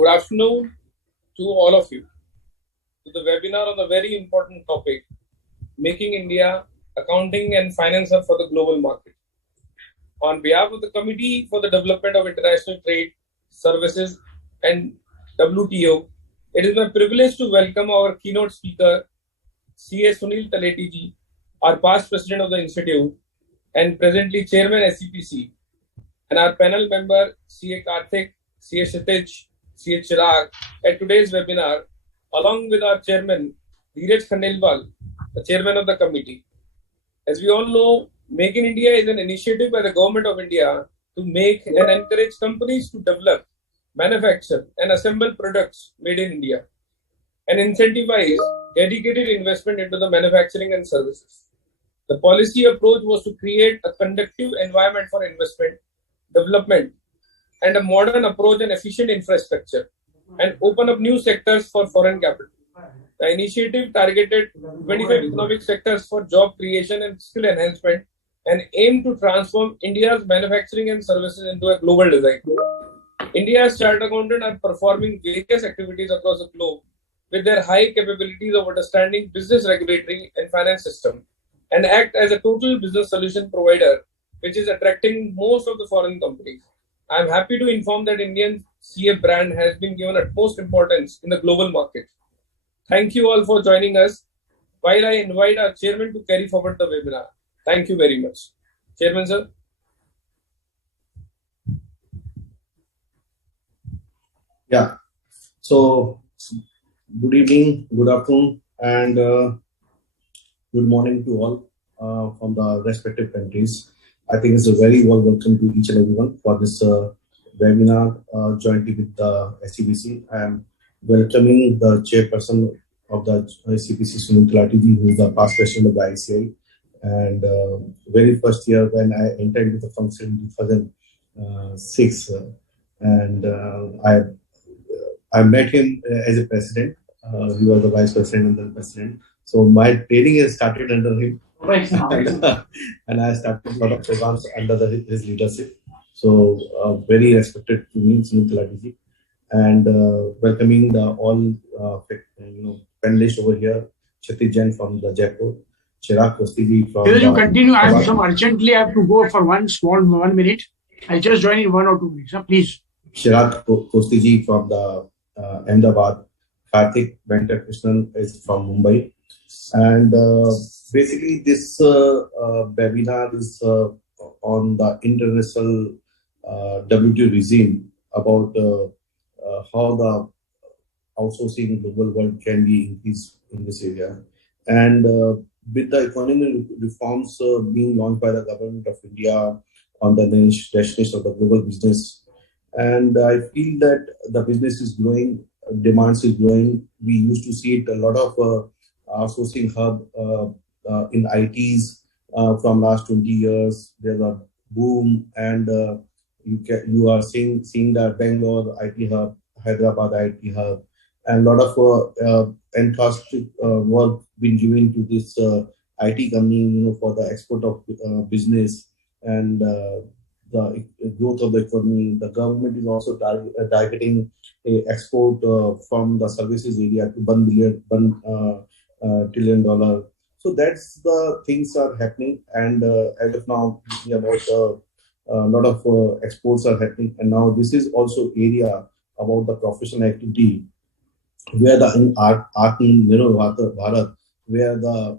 Good afternoon to all of you to the webinar on the very important topic, Making India Accounting and Finance Hub for the Global Market. On behalf of the Committee for the Development of International Trade, Services and WTO, it is my privilege to welcome our keynote speaker, CA Sunil Taleti ji, our past president of the Institute and presently chairman SCPC, and our panel member CA Karthik, CA Kshitij, CA Chirag at today's webinar, along with our chairman Dheeraj Khandelwal, the chairman of the committee. As we all know, Make in India is an initiative by the Government of India to make and encourage companies to develop, manufacture and assemble products made in India and incentivize dedicated investment into the manufacturing and services. The policy approach was to create a conducive environment for investment, development, and a modern approach and efficient infrastructure, and open up new sectors for foreign capital. The initiative targeted 25 economic sectors for job creation and skill enhancement and aimed to transform India's manufacturing and services into a global design. India's chartered accountants are performing various activities across the globe with their high capabilities of understanding business regulatory and finance system and act as a total business solution provider, which is attracting most of the foreign companies. I am happy to inform that Indian CA brand has been given utmost importance in the global market. Thank you all for joining us, while I invite our chairman to carry forward the webinar. Thank you very much. Chairman, sir. Yeah. So, good evening, good afternoon, and good morning to all from the respective countries. I think it's a very warm welcome to each and everyone for this webinar jointly with the SCPC. I am welcoming the chairperson of the SCPC, Sunil Taleti ji, who is the past president of the ICI. And very first year when I entered into the function in 2006, and I met him as a president. He was the vice president and then president. So my training has started under him. And I started a lot of programs under his leadership. So very respected to me, Sunil Taleti ji, and welcoming the all panelists over here. Kshitij Jain from the Jaipur, Chirag Kostiji from. You continue. I have some urgently. I have to go for 1 minute. I'll just join in 1 or 2 minutes. Please. Chirag Kostiji from the Ahmedabad. Karthik Venkatekrishnan is from Mumbai. And basically, this webinar is on the international WTO regime about how the outsourcing global world can be increased in this area. And with the economic reforms being launched by the government of India on the destination of the global business, and I feel that the business is growing, demands is growing. We used to see it a lot of outsourcing hub in ITs from last 20 years. There's a boom, and you are seeing the Bangalore IT hub, Hyderabad IT hub, and a lot of enthusiastic work being given to this IT company, for the export of business and the growth of the economy. The government is also targeting a export from the services area to $1 trillion. So that's the things are happening, and as of now, about a lot of exports are happening, and now this is also area about the professional activity where the in Bharat, where the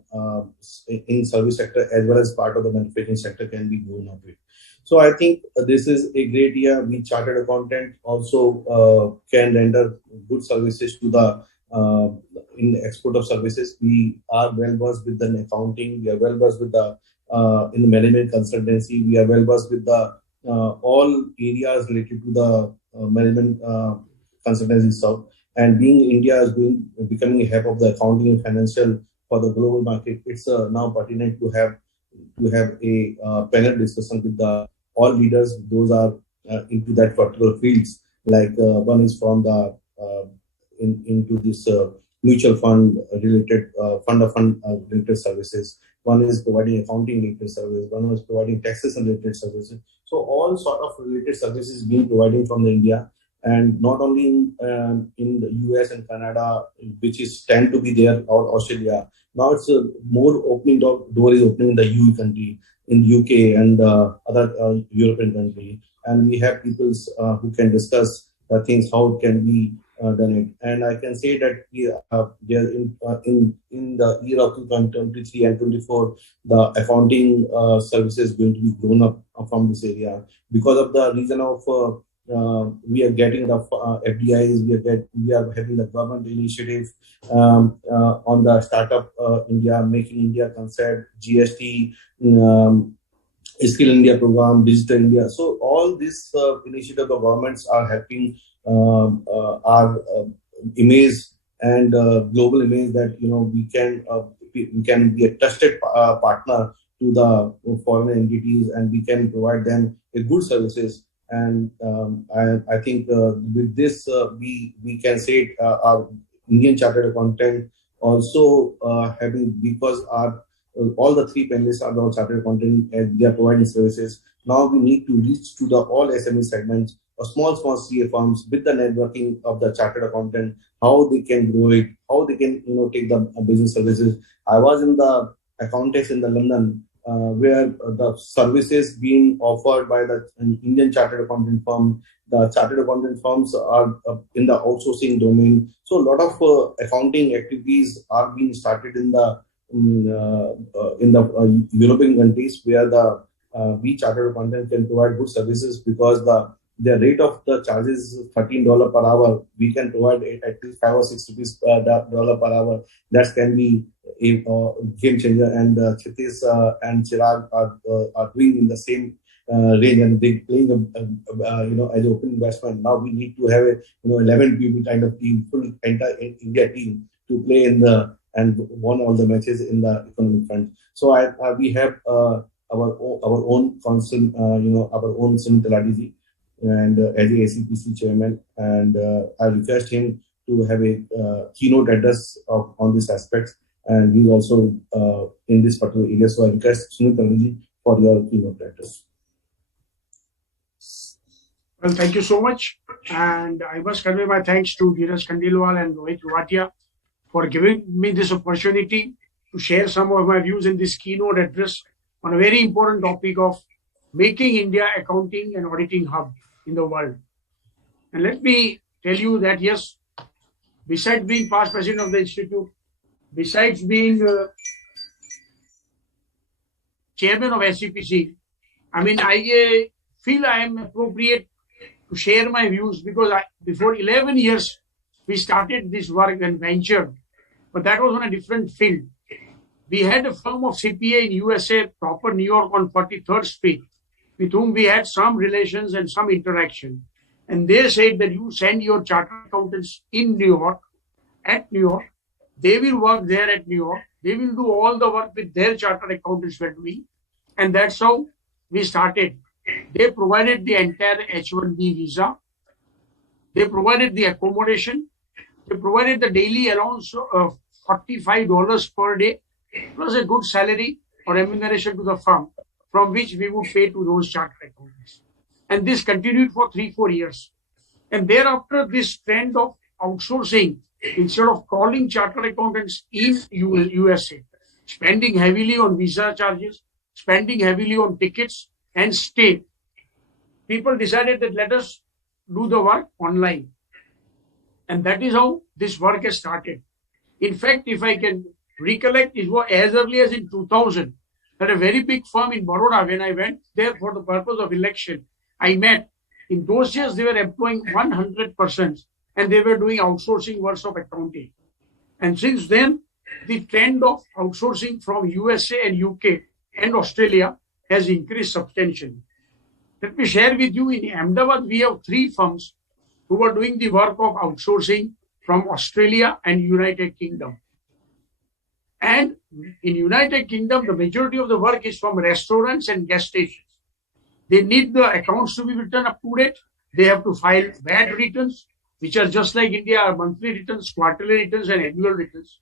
in service sector as well as part of the manufacturing sector can be grown up with. So I think this is a great year. We chartered accountant also can render good services to the in the export of services. We are well versed with the accounting. We are well versed with the in the management consultancy. We are well versed with the all areas related to the management consultancy stuff. And being India is becoming a hub of the accounting and financial for the global market, it's now pertinent to have a panel discussion with the all leaders. Those are into that particular fields. Like one is from the into this mutual fund related fund related services. One is providing accounting related services. One is providing taxation related services. So all sort of related services being provided from the India. And not only in the US and Canada, which is tend to be there, or Australia. Now it's more opening door is opening in the EU country, in UK and other European country, and we have people who can discuss things how it can be done it. And I can say that there in the year of 2023 and 24, the accounting services going to be grown up from this area because of the reason of we are getting the FDIs, we are having the government initiative on the startup India, making India concept, GST, Skill India program, Digital India. So all these initiatives of governments are helping our image and global image that we can be a trusted partner to the foreign entities, and we can provide them a good services. And I think with this we can say our Indian Chartered Accountant also having, because our all the three panelists are now chartered accountant and they are providing services. Now we need to reach to the all SME segments or small CA firms with the networking of the chartered accountant, how they can grow it, how they can take the business services. I was in the accountants in the London where the services being offered by the Indian chartered accountant firm. The chartered accountant firms are in the outsourcing domain. So a lot of accounting activities are being started in the European countries, where the we chartered accountant can provide good services, because the rate of the charges is $13 per hour. We can provide at least 5 or 6 rupees dollar per hour. That can be a game changer. And Chitish and Chirag are doing in the same range, and they playing as open investment. Now we need to have a 11 people kind of team, full entire India team to play in the and won all the matches in the economic front. So we have our own council, our own Sumit Talati, and as a ACPC chairman, and I request him to have a keynote address on this aspect, and he's also in this particular area. So I request Sumit Talati for your keynote address. Well, thank you so much, and I must convey my thanks to Dheeraj Khandelwal and Rohit Ruwatia for giving me this opportunity to share some of my views in this keynote address on a very important topic of making India accounting and auditing hub in the world. And let me tell you that, yes, besides being past president of the institute, besides being chairman of SCPC, I feel I am appropriate to share my views, because before 11 years, we started this work and venture, but that was on a different field. We had a firm of CPA in USA, proper New York on 43rd Street, with whom we had some relations and some interaction. And they said that you send your chartered accountants in New York, at New York, they will work there at New York, they will do all the work with their chartered accountants were doing. And that's how we started. They provided the entire H-1B visa. They provided the accommodation. They provided the daily allowance of $45 per day, plus a good salary or remuneration to the firm, from which we would pay to those chartered accountants. And this continued for 3-4 years. And thereafter, this trend of outsourcing, instead of calling chartered accountants in USA, spending heavily on visa charges, spending heavily on tickets and stay, people decided that let us do the work online. And that is how this work has started. In fact, if I can recollect, it was as early as in 2000, that a very big firm in Baroda, when I went there for the purpose of election, I met. In those years, they were employing 100%, and they were doing outsourcing works of accounting. And since then, the trend of outsourcing from USA and UK and Australia has increased substantially. Let me share with you, in Ahmedabad, we have 3 firms who are doing the work of outsourcing from Australia and United Kingdom. And in United Kingdom, the majority of the work is from restaurants and gas stations. They need the accounts to be written up to date. They have to file VAT returns, which are just like India, are monthly returns, quarterly returns, and annual returns.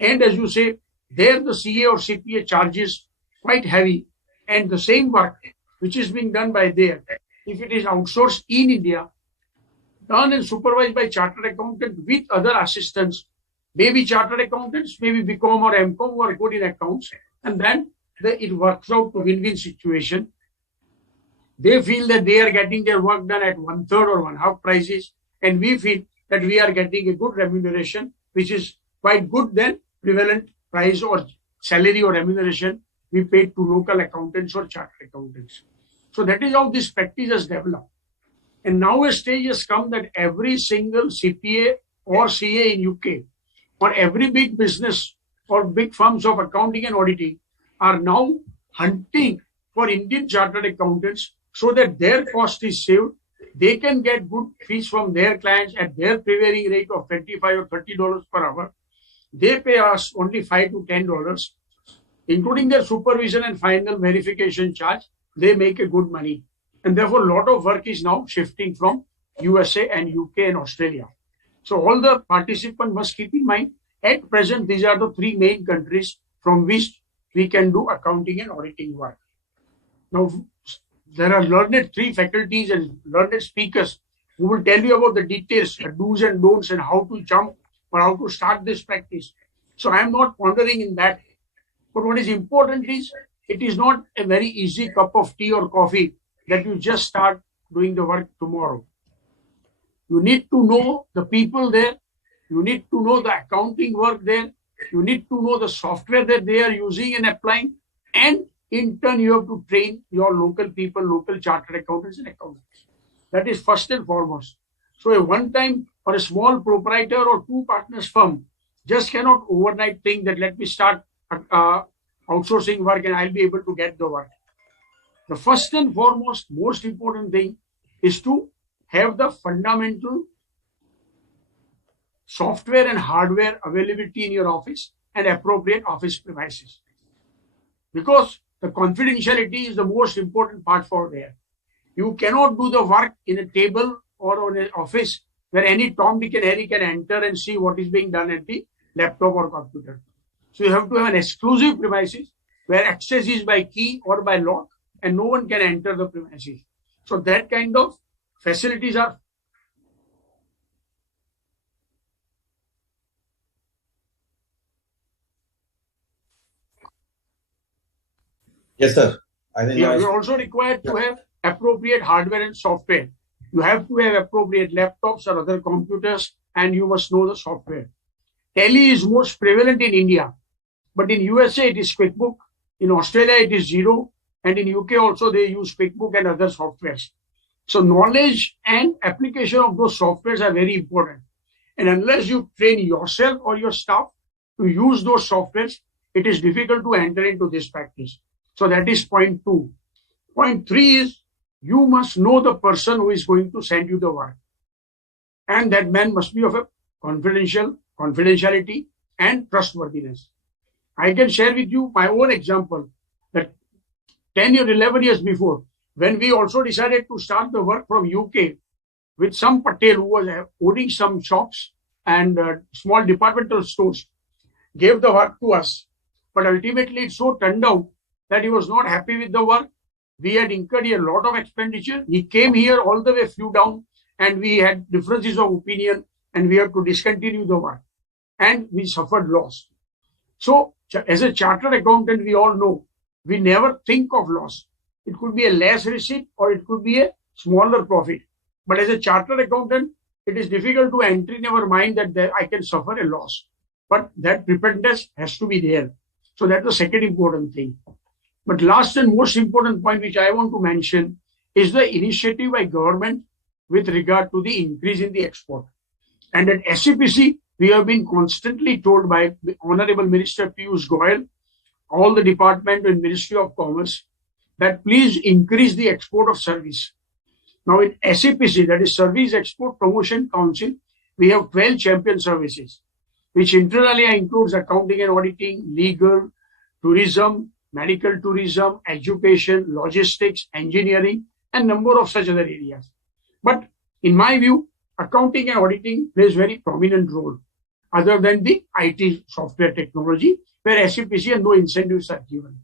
And as you say, there the CA or CPA charges quite heavy, and the same work which is being done by there, if it is outsourced in India, done and supervised by chartered accountant with other assistants, maybe chartered accountants, maybe BCom or MCom who are good in accounts, and then it works out to win-win situation. They feel that they are getting their work done at 1/3 or 1/2 prices, and we feel that we are getting a good remuneration, which is quite good than prevalent price or salary or remuneration we paid to local accountants or chartered accountants. So that is how this practice has developed. And now a stage has come that every single CPA or CA in UK, or every big business or big firms of accounting and auditing are now hunting for Indian chartered accountants so that their cost is saved. They can get good fees from their clients at their prevailing rate of $25 or $30 per hour. They pay us only $5 to $10, including their supervision and final verification charge. They make a good money. And therefore, a lot of work is now shifting from USA and UK and Australia. So all the participants must keep in mind, at present, these are the three main countries from which we can do accounting and auditing work. Now, there are learned three faculties and learned speakers who will tell you about the details, the do's and don'ts, and how to jump or how to start this practice. So I am not pondering in that. But what is important is, it is not a very easy cup of tea or coffee that you just start doing the work tomorrow. You need to know the people there. You need to know the accounting work there. You need to know the software that they are using and applying. And in turn, you have to train your local people, local chartered accountants and accountants. That is first and foremost. So a one-time or a small proprietor or two partners firm just cannot overnight think that let me start outsourcing work and I'll be able to get the work. The first and foremost, most important thing is to have the fundamental software and hardware availability in your office and appropriate office premises. Because the confidentiality is the most important part for there. You cannot do the work in a table or on an office where any Tom, Dick and Harry can enter and see what is being done at the laptop or computer. So you have to have an exclusive premises where access is by key or by lock and no one can enter the premises. So that kind of facilities are. Yes, sir. I think you're also required to have appropriate hardware and software. You have to have appropriate laptops or other computers, and you must know the software. Tally is most prevalent in India, but in USA it is QuickBook, in Australia it is Xero, and in UK also they use QuickBook and other softwares. So knowledge and application of those softwares are very important. And unless you train yourself or your staff to use those softwares, it is difficult to enter into this practice. So that is point 2. Point 3 is you must know the person who is going to send you the work. And that man must be of a confidentiality and trustworthiness. I can share with you my own example that 10 or 11 years before, when we also decided to start the work from UK with some Patel who was owning some shops and small departmental stores, gave the work to us. But ultimately it so turned out that he was not happy with the work. We had incurred a lot of expenditure. He came here all the way, flew down, and we had differences of opinion and we had to discontinue the work. And we suffered loss. So as a chartered accountant, we all know we never think of loss. It could be a less receipt or it could be a smaller profit. But as a chartered accountant, it is difficult to enter in our mind that I can suffer a loss. But that preparedness has to be there. So that's the second important thing. But last and most important point which I want to mention is the initiative by government with regard to the increase in the export. And at SCPC, we have been constantly told by the Honorable Minister Piyush Goyal, all the department and Ministry of Commerce, that please increase the export of service. Now in SCPC, that is Service Export Promotion Council, we have 12 champion services, which internally includes accounting and auditing, legal, tourism, medical tourism, education, logistics, engineering, and number of such other areas. But in my view, accounting and auditing plays very prominent role other than the IT software technology, where SCPC and no incentives are given.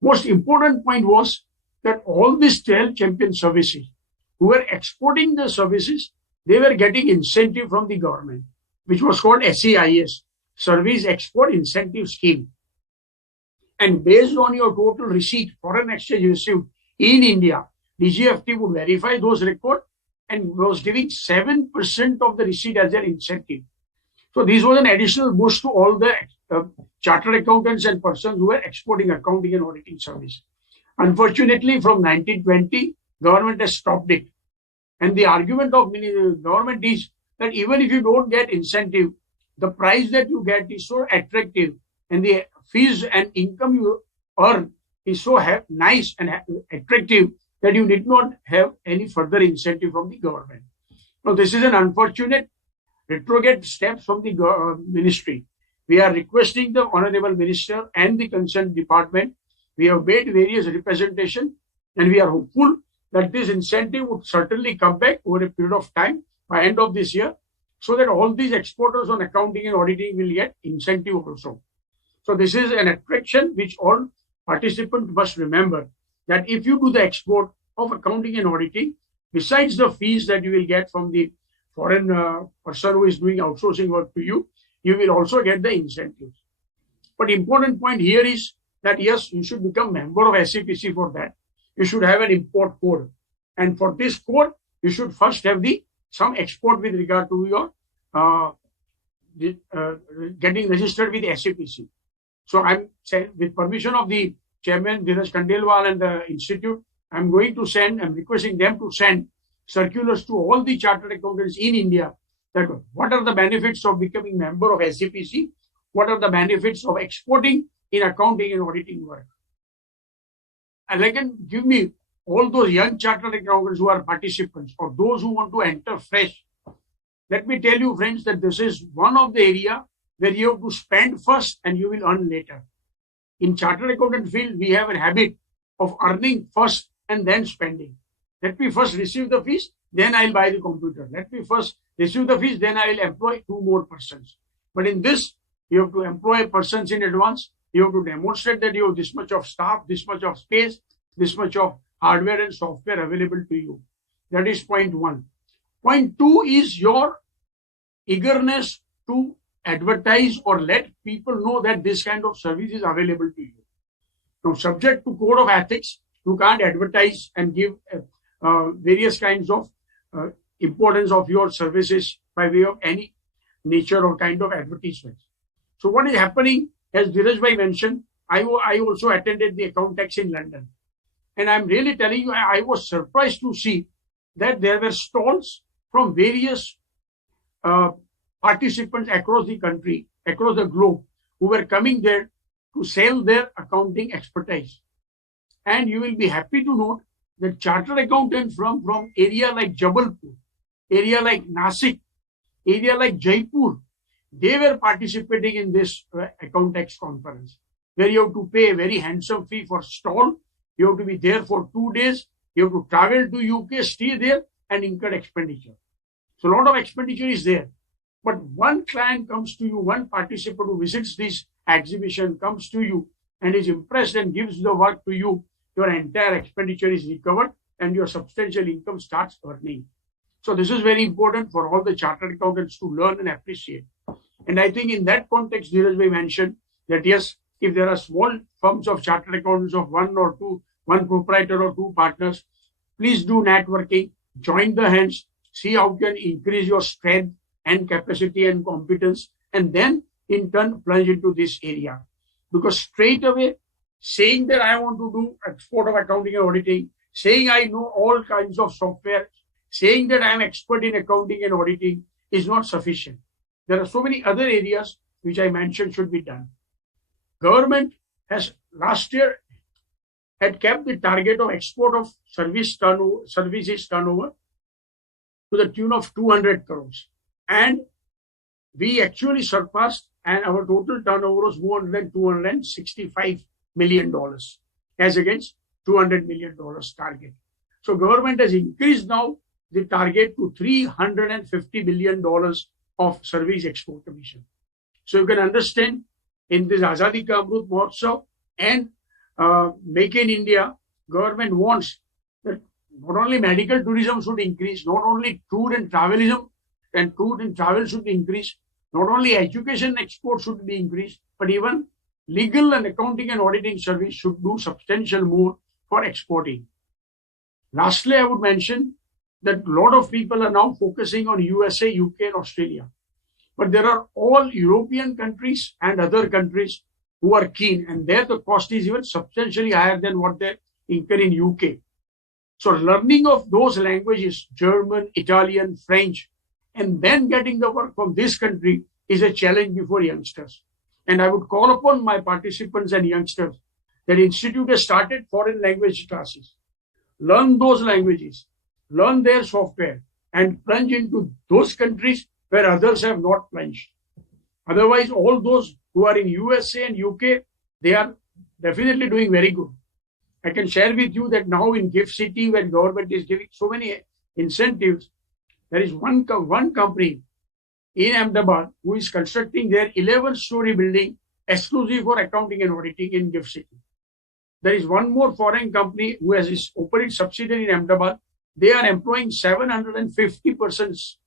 Most important point was that all these 12 champion services who were exporting the services, they were getting incentive from the government, which was called SEIS, Service Export Incentive Scheme. And based on your total receipt, foreign exchange received in India, DGFT would verify those records and was giving 7% of the receipt as their incentive. So this was an additional boost to all the chartered accountants and persons who were exporting accounting and auditing service. Unfortunately, from 1920, government has stopped it. And the argument of government is that even if you don't get incentive, the price that you get is so attractive and the fees and income you earn is so nice and attractive that you need not have any further incentive from the government. Now, this is an unfortunate retrograde step from the ministry. We are requesting the Honorable Minister and the concerned department. We have made various representations and we are hopeful that this incentive would certainly come back over a period of time by end of this year, so that all these exporters on accounting and auditing will get incentive also. So this is an attraction which all participants must remember, that if you do the export of accounting and auditing, besides the fees that you will get from the foreign person who is doing outsourcing work to you, you will also get the incentives. But important point here is that yes, you should become member of SCPC for that. You should have an import code. And for this code, you should first have some export with regard to your getting registered with SCPC. So I'm saying, with permission of the chairman, Dheeraj Khandelwal and the institute, I'm requesting them to send circulars to all the chartered accountants in India that what are the benefits of becoming member of SCPC, what are the benefits of exporting in accounting and auditing work. And they can give me all those young chartered accountants who are participants or those who want to enter fresh. Let me tell you, friends, that this is one of the area where you have to spend first and you will earn later. In chartered accountant field, we have a habit of earning first and then spending. Let me first receive the fees, then I'll buy the computer. Let me first receive the fees, then I will employ 2 more persons. But in this, you have to employ persons in advance. You have to demonstrate that you have this much of staff, this much of space, this much of hardware and software available to you. That is point 1. Point 2 is your eagerness to advertise or let people know that this kind of service is available to you. Now, subject to code of ethics, you can't advertise and give various kinds of importance of your services by way of any nature or kind of advertisement. So what is happening, as Dheeraj Bhai mentioned, I also attended the account tax in London. And I'm really telling you, I was surprised to see that there were stalls from various participants across the country, across the globe, who were coming there to sell their accounting expertise. And you will be happy to note that chartered accountants from area like Jabalpur, area like Nasik, area like Jaipur, they were participating in this account tax conference, where you have to pay a very handsome fee for stall. You have to be there for 2 days. You have to travel to UK, stay there, and incur expenditure. So a lot of expenditure is there. But one client comes to you, one participant who visits this exhibition comes to you and is impressed and gives the work to you, your entire expenditure is recovered and your substantial income starts earning. So this is very important for all the chartered accountants to learn and appreciate. And I think in that context, Dheeraj Bhai mentioned that yes, if there are small firms of chartered accountants of one proprietor or 2 partners, please do networking, join the hands, see how you can increase your strength and capacity and competence, and then in turn plunge into this area. Because straight away, saying that I want to do export of accounting and auditing, saying I know all kinds of software, saying that I am expert in accounting and auditing is not sufficient. There are so many other areas which I mentioned should be done. Government has last year had kept the target of export of services turnover to the tune of 200 crores. And we actually surpassed, and our total turnover was more than $265 million as against $200 million target. So government has increased now the target to $350 billion of service export commission. So you can understand in this Azadi Ka Amrut Mahotsav and Make in India, government wants that not only medical tourism should increase, not only tour and travelism and tour and travel should increase, not only education export should be increased, but even legal and accounting and auditing service should do substantial more for exporting. Lastly, I would mention that a lot of people are now focusing on USA, UK, and Australia. But there are all European countries and other countries who are keen, and there the cost is even substantially higher than what they incur in UK. So learning of those languages, German, Italian, French, and then getting the work from this country is a challenge before youngsters. And I would call upon my participants and youngsters that Institute has started foreign language classes. Learn those languages, learn their software, and plunge into those countries where others have not plunged. Otherwise, all those who are in USA and UK, they are definitely doing very good. I can share with you that now in Gift City, where government is giving so many incentives, there is one company in Ahmedabad who is constructing their 11-story building exclusive for accounting and auditing in Gift City. There is one more foreign company who has its opening subsidiary in Ahmedabad. They are employing 750 persons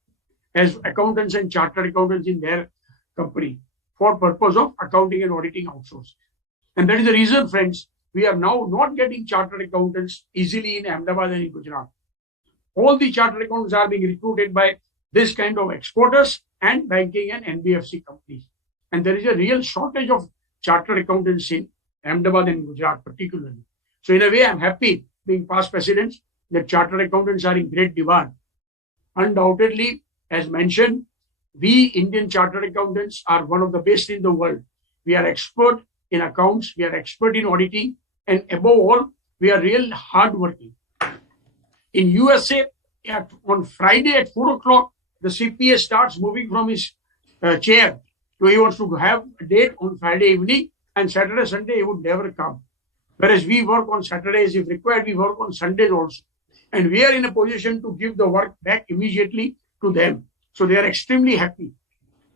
as accountants and chartered accountants in their company for purpose of accounting and auditing outsourcing. And that is the reason, friends, we are now not getting chartered accountants easily in Ahmedabad and in Gujarat. All the chartered accountants are being recruited by this kind of exporters and banking and NBFC companies. And there is a real shortage of chartered accountants in Ahmedabad and Gujarat particularly. So in a way, I'm happy being past presidents that chartered accountants are in great demand. Undoubtedly, as mentioned, we Indian chartered accountants are one of the best in the world. We are expert in accounts, we are expert in auditing, and above all, we are real hardworking. In USA, on Friday at 4 o'clock, the CPA starts moving from his chair. So he wants to have a date on Friday evening, and Saturday, Sunday, he would never come. Whereas we work on Saturdays, if required, we work on Sundays also. And we are in a position to give the work back immediately to them. So they are extremely happy.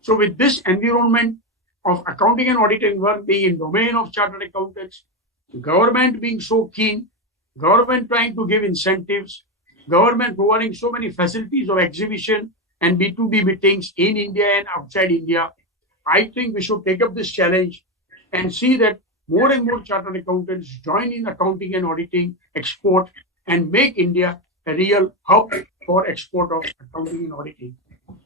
So with this environment of accounting and auditing work being in domain of chartered accountants, government being so keen, government trying to give incentives, government providing so many facilities of exhibition and B2B meetings in India and outside India, I think we should take up this challenge and see that more and more chartered accountants join in accounting and auditing, export, and make India a real hub for export of accounting and auditing.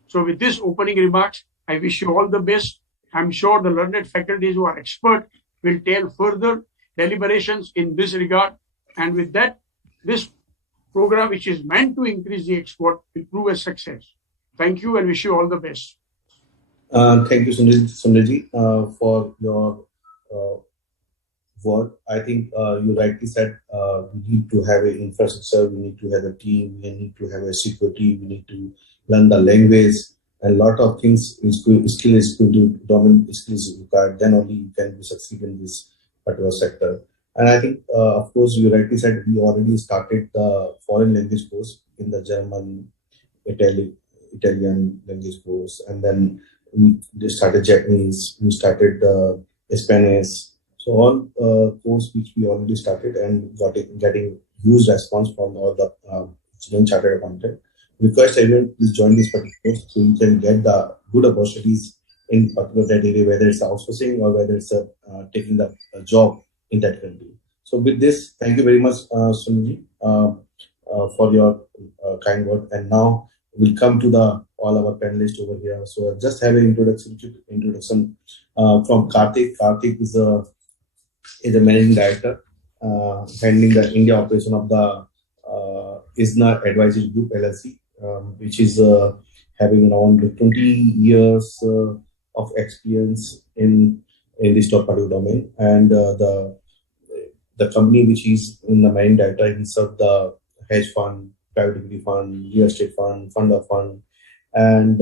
So with this opening remarks, I wish you all the best. I'm sure the learned faculties who are expert will tell further deliberations in this regard. And with that, this program, which is meant to increase the export, will prove a success. Thank you and wish you all the best. Thank you, Sunilji, for your work. I think you rightly said we need to have an infrastructure, we need to have a team, we need to have a security, we need to learn the language, and a lot of things skills required. Then only you can succeed in this particular sector. And I think, of course, you rightly said we already started the foreign language course in the German, Italian language course, and then we started Japanese, we started Spanish. So all course which we already started and getting huge response from all the student chartered accountant. Request everyone please join this particular course so you can get the good opportunities in particular that area, whether it's outsourcing or whether it's taking the job in that country. So with this, thank you very much, Sunji, for your kind word. And now we'll come to all our panelists over here. So I'll just have an introduction from Karthik. Karthik is a managing director handling the India operation of the ISNA Advisory Group LLC, which is having around 20 years of experience in this particular domain. And the company which is in the main director, he served the hedge fund, private equity fund, real estate fund, fund of fund, and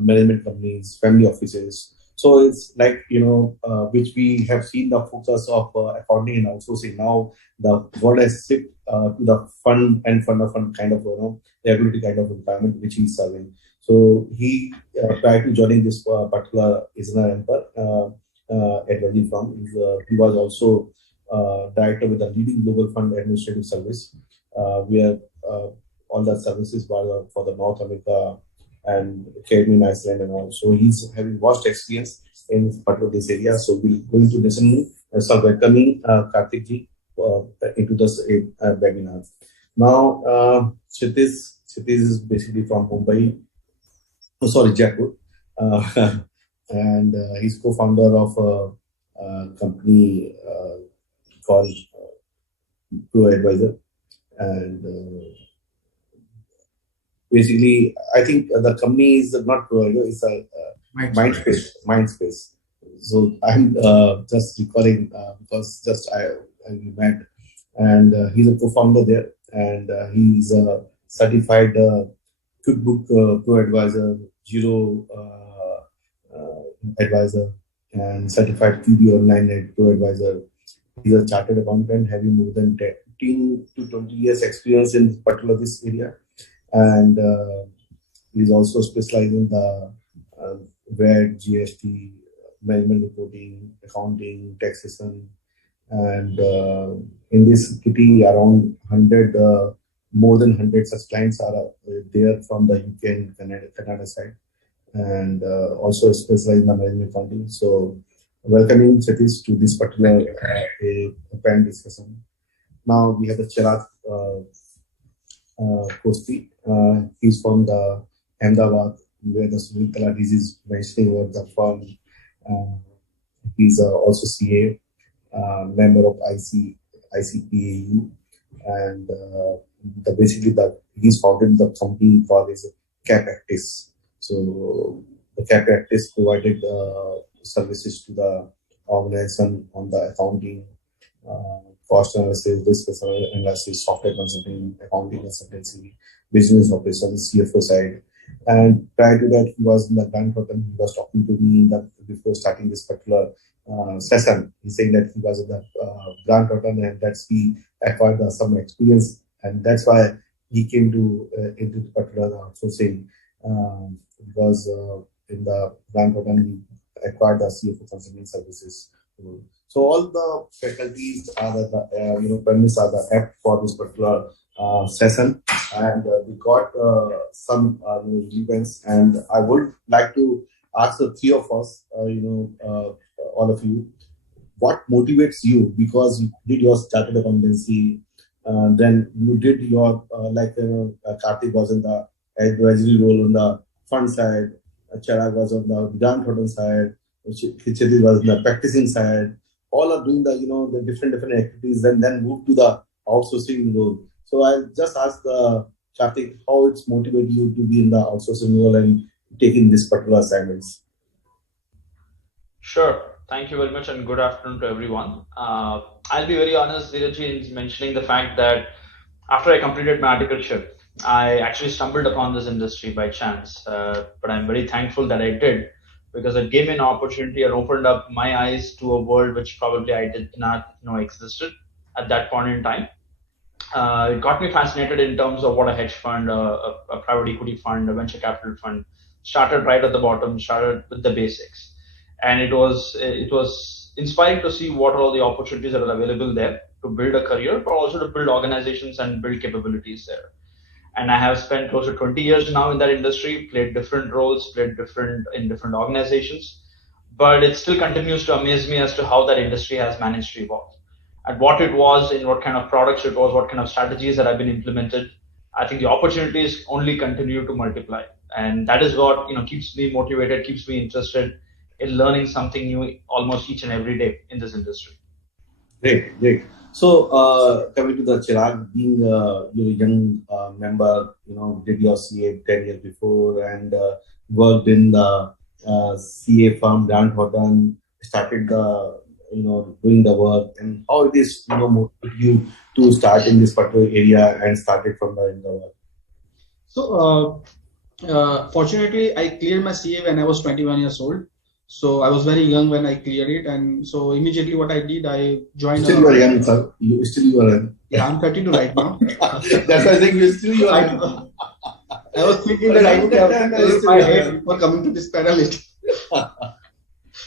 management companies, family offices. So it's like, which we have seen the focus of accounting and outsourcing. Now the world has shifted to the fund and fund of fund kind of, liability kind of environment which he's serving. So he, prior to joining this particular ISNA advisory firm, he was also director with a leading global fund administrative service. where all the services were for the North America and Caribbean, Iceland, and all. So he's having vast experience in particular this area. So we're going to listen. So welcoming Karthik ji into this webinar. Now, Kshitiz is basically from Mumbai. Oh, sorry, Jaipur, and he's co-founder of a company called Pro Advisor, and basically, I think the company is not Pro Advisor; it's a Mindspace. So I'm just recalling because just I met, and he's a co-founder there, and he's a certified QuickBook Pro Advisor, Zero Advisor, and certified QB Online Pro Advisor. He's a chartered accountant having more than 15 to 20 years experience in particular this area, and he's also specialized in the VAT, GST, management reporting, accounting, taxation, and in this kitty around 100, more than 100 such clients are there from the UK and Canada side, and also specialized in the management accounting. So welcoming Satish to this particular panel discussion. Now we have the Chirag Kosti. He's from the Ahmedabad, where the Sunil Talati is mentioning about the firm. He's also CA, member of ICPAU, and he's founded the company called is Cap Practice. So the Cap Practice provided services to the organization on the accounting, cost analysis, risk analysis, software consulting, accounting consultancy, business operations, CFO side. And prior to that, he was in the Grant Thornton. He was talking to me before starting this particular session. He's saying that he was in the Grant Thornton, and that's he acquired some experience, and that's why he came to into the particular outsourcing because in the Grant Thornton he acquired the CFO consulting services. So all the faculties are the panelists are the apt for this particular session, and we got some events, and I would like to ask the three of us, all of you, what motivates you? Because you did your chartered accountancy, then you did your Karthik was in the advisory role on the fund side, Chirag was on the Grant Thornton side, Kshitiz was on the practicing side. All are doing the different activities, and then move to the outsourcing role. So I'll just ask Karthik how it's motivated you to be in the outsourcing role and taking this particular assignments. Sure. Thank you very much, and good afternoon to everyone. I'll be very honest, Dheeraj, in mentioning the fact that after I completed my articleship, I actually stumbled upon this industry by chance. But I'm very thankful that I did, because it gave me an opportunity and opened up my eyes to a world which probably I did not know existed at that point in time. It got me fascinated in terms of what a hedge fund, a private equity fund, a venture capital fund, started right at the bottom, started with the basics. And it was inspiring to see what are all the opportunities that are available there to build a career, but also to build organizations and build capabilities there. And I have spent close to 20 years now in that industry, played different roles, in different organizations, but it still continues to amaze me as to how that industry has managed to evolve. And what it was, in what kind of products it was, what kind of strategies that have been implemented. I think the opportunities only continue to multiply. And that is what keeps me motivated, keeps me interested in learning something new almost each and every day in this industry. Great. So coming to the Chirag, being a young member, did your CA 10 years before and worked in the CA firm, Grant Thornton, started doing the work, and how it is motivated you to start in this particular area and started from the work. So fortunately, I cleared my CA when I was 21 years old. So I was very young when I cleared it, and so immediately what I did, I joined. Still you are young, sir. You are young. Yeah, I'm 32 right now. That's why I think you are young. I was thinking that I would have cleared my head before coming to this panelist.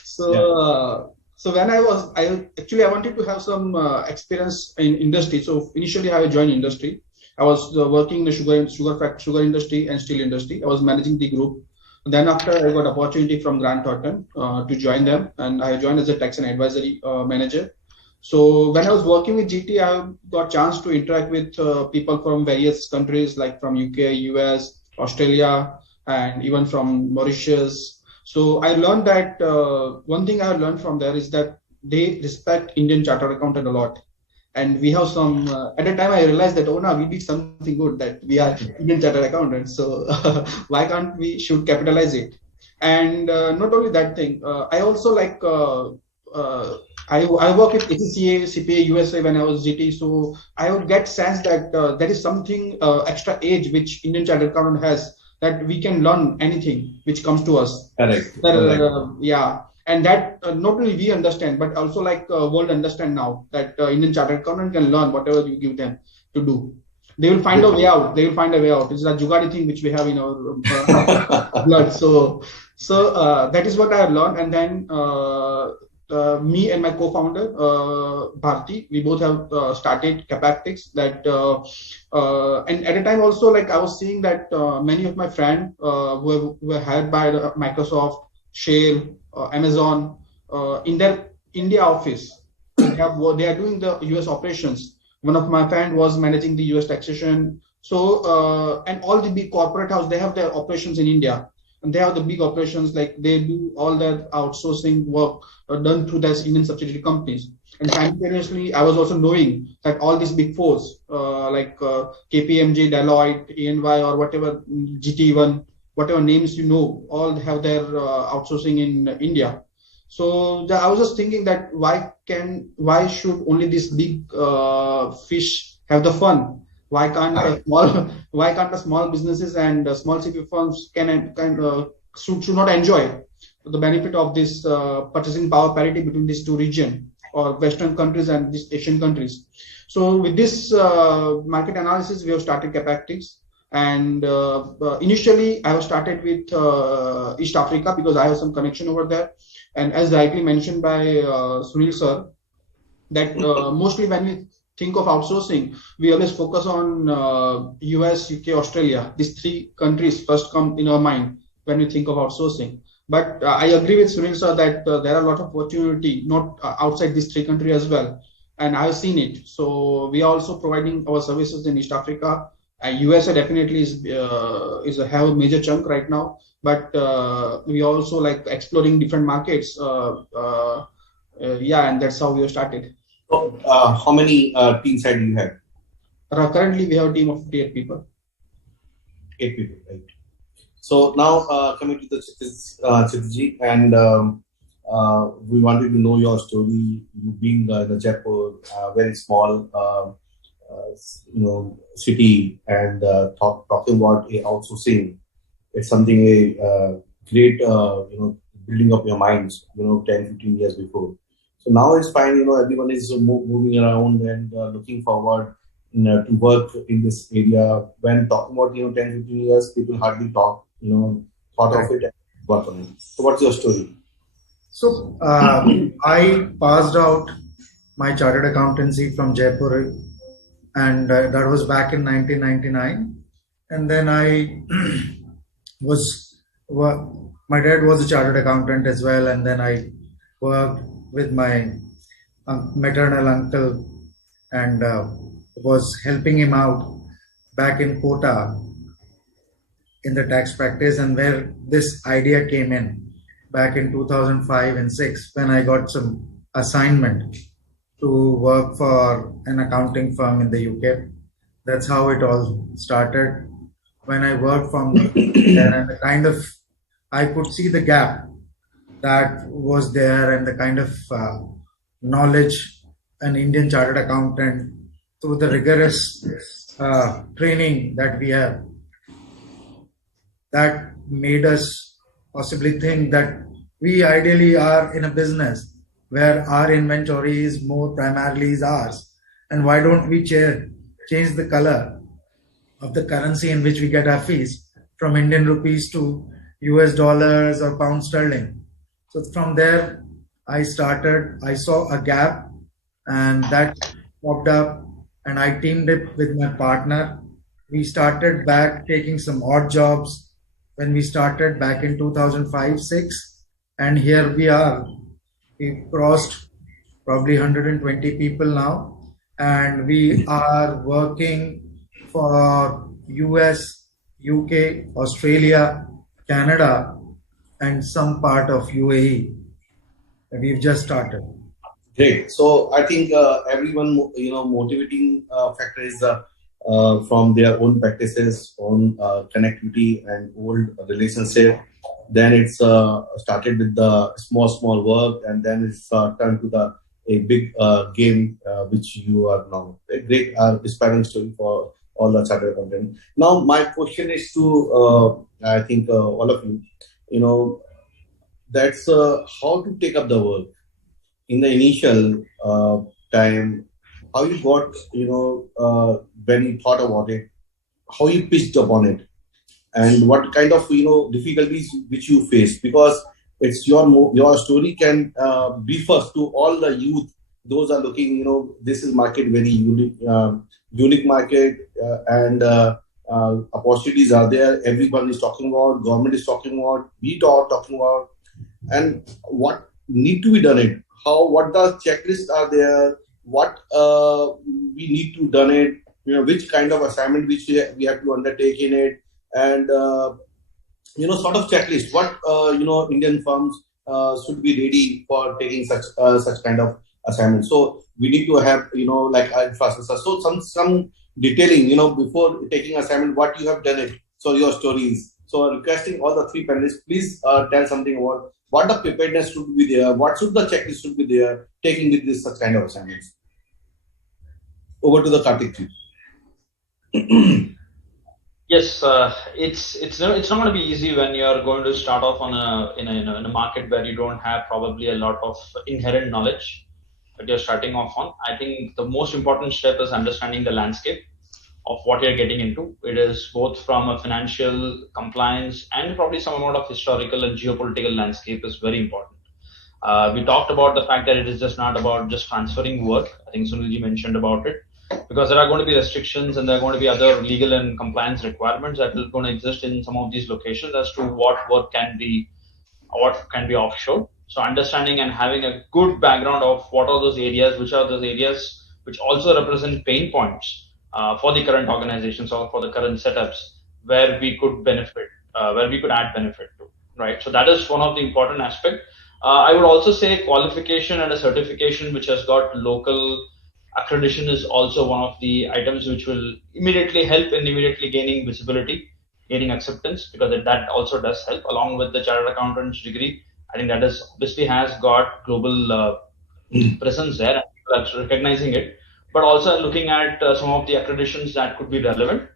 So when I wanted to have some experience in industry. So initially I joined industry. I was working in the sugar industry and steel industry. I was managing the group. Then after I got opportunity from Grant Thornton to join them, and I joined as a tax and advisory manager. So when I was working with GT, I got chance to interact with people from various countries like from UK, US, Australia, and even from Mauritius. So I learned that one thing I learned from there is that they respect Indian chartered accountant a lot. And we have some, at the time I realized that, oh no, we did something good, that we are Indian chartered accountants. So why can't we should capitalize it? And not only that thing, I also like, I work with ACCA, CPA, USA when I was GT. So I would get sense that there is something extra age which Indian chartered accountant has, that we can learn anything which comes to us. Correct. Yeah. And that not only we understand, but also like world understand now that Indian chartered accountant can learn whatever you give them to do. They will find a way out. They will find a way out. It's a Jugadi thing which we have in our blood. So that is what I have learned. And then me and my co-founder Bharti, we both have started Capactics. That and at a time also, like I was seeing that many of my friends were hired by Microsoft, Shell, Amazon in their India office. They are doing the US operations. One of my friends was managing the US taxation. So and all the big corporate house, they have their operations in India, and they have the big operations, like they do all their outsourcing work done through their Indian subsidiary companies. And simultaneously, I was also knowing that all these big fours like KPMG, Deloitte, EY, or whatever, GT1, whatever names you know, all have their outsourcing in India. So I was just thinking that why should only these big fish have the fun? Why can't the small businesses and small CP firms should not enjoy the benefit of this purchasing power parity between these two regions, or Western countries and these Asian countries? So with this market analysis, we have started Capactics. And initially, I was started with East Africa because I have some connection over there. And as rightly mentioned by Sunil sir, that mostly when we think of outsourcing, we always focus on US, UK, Australia. These three countries first come in our mind when we think of outsourcing. But I agree with Sunil sir that there are a lot of opportunity not outside these three countries as well. And I've seen it. So we are also providing our services in East Africa. USA definitely is have a major chunk right now, but we also like exploring different markets. Yeah, and that's how we have started. So, how many team side do you have? Currently, we have a team of 58 people. 8 people, right? So now coming to the Chitji, and we wanted to know your story. You being the Jaipur, very small, city, and talking about outsourcing. It's something a great, building up your minds, 10, 15 years before. So now it's fine, everyone is moving around and looking forward to work in this area. When talking about, 10, 15 years, people hardly talk, thought of it and work on it. So what's your story? So I passed out my chartered accountancy from Jaipur, and that was back in 1999. And then my dad was a chartered accountant as well, and then I worked with my maternal uncle and was helping him out back in Kota in the tax practice, and where this idea came in back in 2005 and 6 when I got some assignment to work for an accounting firm in the UK. That's how it all started. When I worked from there, and I could see the gap that was there, and the kind of knowledge an Indian chartered accountant through the rigorous training that we have, that made us possibly think that we ideally are in a business where our inventory is more primarily is ours, and why don't we change the color of the currency in which we get our fees from Indian rupees to US dollars or pound sterling. So from there I saw a gap, and that popped up, and I teamed up with my partner We started back taking some odd jobs when we started back in 2005-6, and here we are. We've crossed probably 120 people now, and we are working for US, UK, Australia, Canada, and some part of UAE. We've just started. Great. So I think everyone, motivating factor is from their own practices, own connectivity and old relationship. Then it's started with the small work, and then it's turned to a big game, which you are now. A great inspiring story for all the chartered accountant. Now, my question is to I think all of you. That's how to take up the work in the initial time, how you got, when you thought about it, how you pitched upon it, and what kind of, difficulties which you faced, because it's your story can be first to all the youth. Those are looking, this is market very unique market, and opportunities are there. Everyone is talking about, government is talking about, we talking about, and what need to be done it. What the checklists are there, what we need to done it, which kind of assignment which we have to undertake in it, and sort of checklist. What Indian firms should be ready for taking such kind of assignment. So we need to have like infrastructure. So some detailing before taking assignment, what you have done it. So your stories. So requesting all the three panelists, please tell something about what the preparedness should be there, what should the checklist should be there, taking with this such kind of assignments. Over to the Kartik. Yes, it's not going to be easy when you're going to start off in a market where you don't have probably a lot of inherent knowledge that you're starting off on. I think the most important step is understanding the landscape of what you're getting into. It is both from a financial, compliance, and probably some amount of historical and geopolitical landscape is very important. We talked about the fact that it is just not about just transferring work. I think Sunilji mentioned about it, because there are going to be restrictions and there are going to be other legal and compliance requirements that are going to exist in some of these locations as to what work can be offshore. So understanding and having a good background of what are those areas, which are those areas which also represent pain points for the current organizations or for the current setups where we could benefit, where we could add benefit to, right? So that is one of the important aspects. I would also say qualification and a certification which has got local accreditation is also one of the items which will immediately help in immediately gaining visibility, gaining acceptance, because that also does help along with the chartered accountant's degree. I think that is obviously has got global presence there, and people are recognizing it, but also looking at some of the accreditations that could be relevant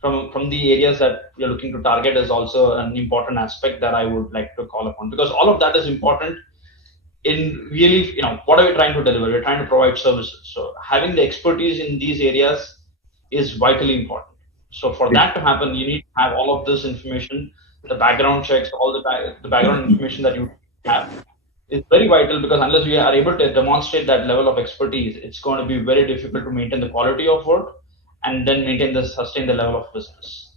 from the areas that you're looking to target is also an important aspect that I would like to call upon, because all of that is important in really, what are we trying to deliver? We're trying to provide services. So having the expertise in these areas is vitally important. So for that to happen, you need to have all of this information, the background checks, all the background information that you have is very vital, because unless we are able to demonstrate that level of expertise, it's going to be very difficult to maintain the quality of work and then sustain the level of business.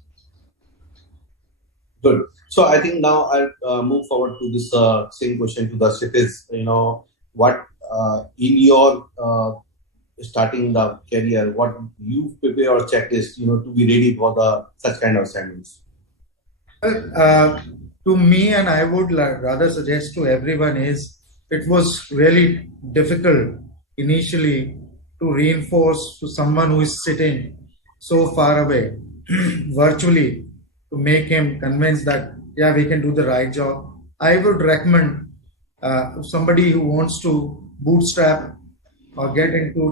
Good. So I think now I'll move forward to this same question to the Kshitij. What in your starting the career, what you prepare your checklist, to be ready for such kind of assignments? To me, and I would rather suggest to everyone, is it was really difficult initially to reinforce to someone who is sitting so far away virtually, to make him convinced that, yeah, we can do the right job. I would recommend somebody who wants to bootstrap or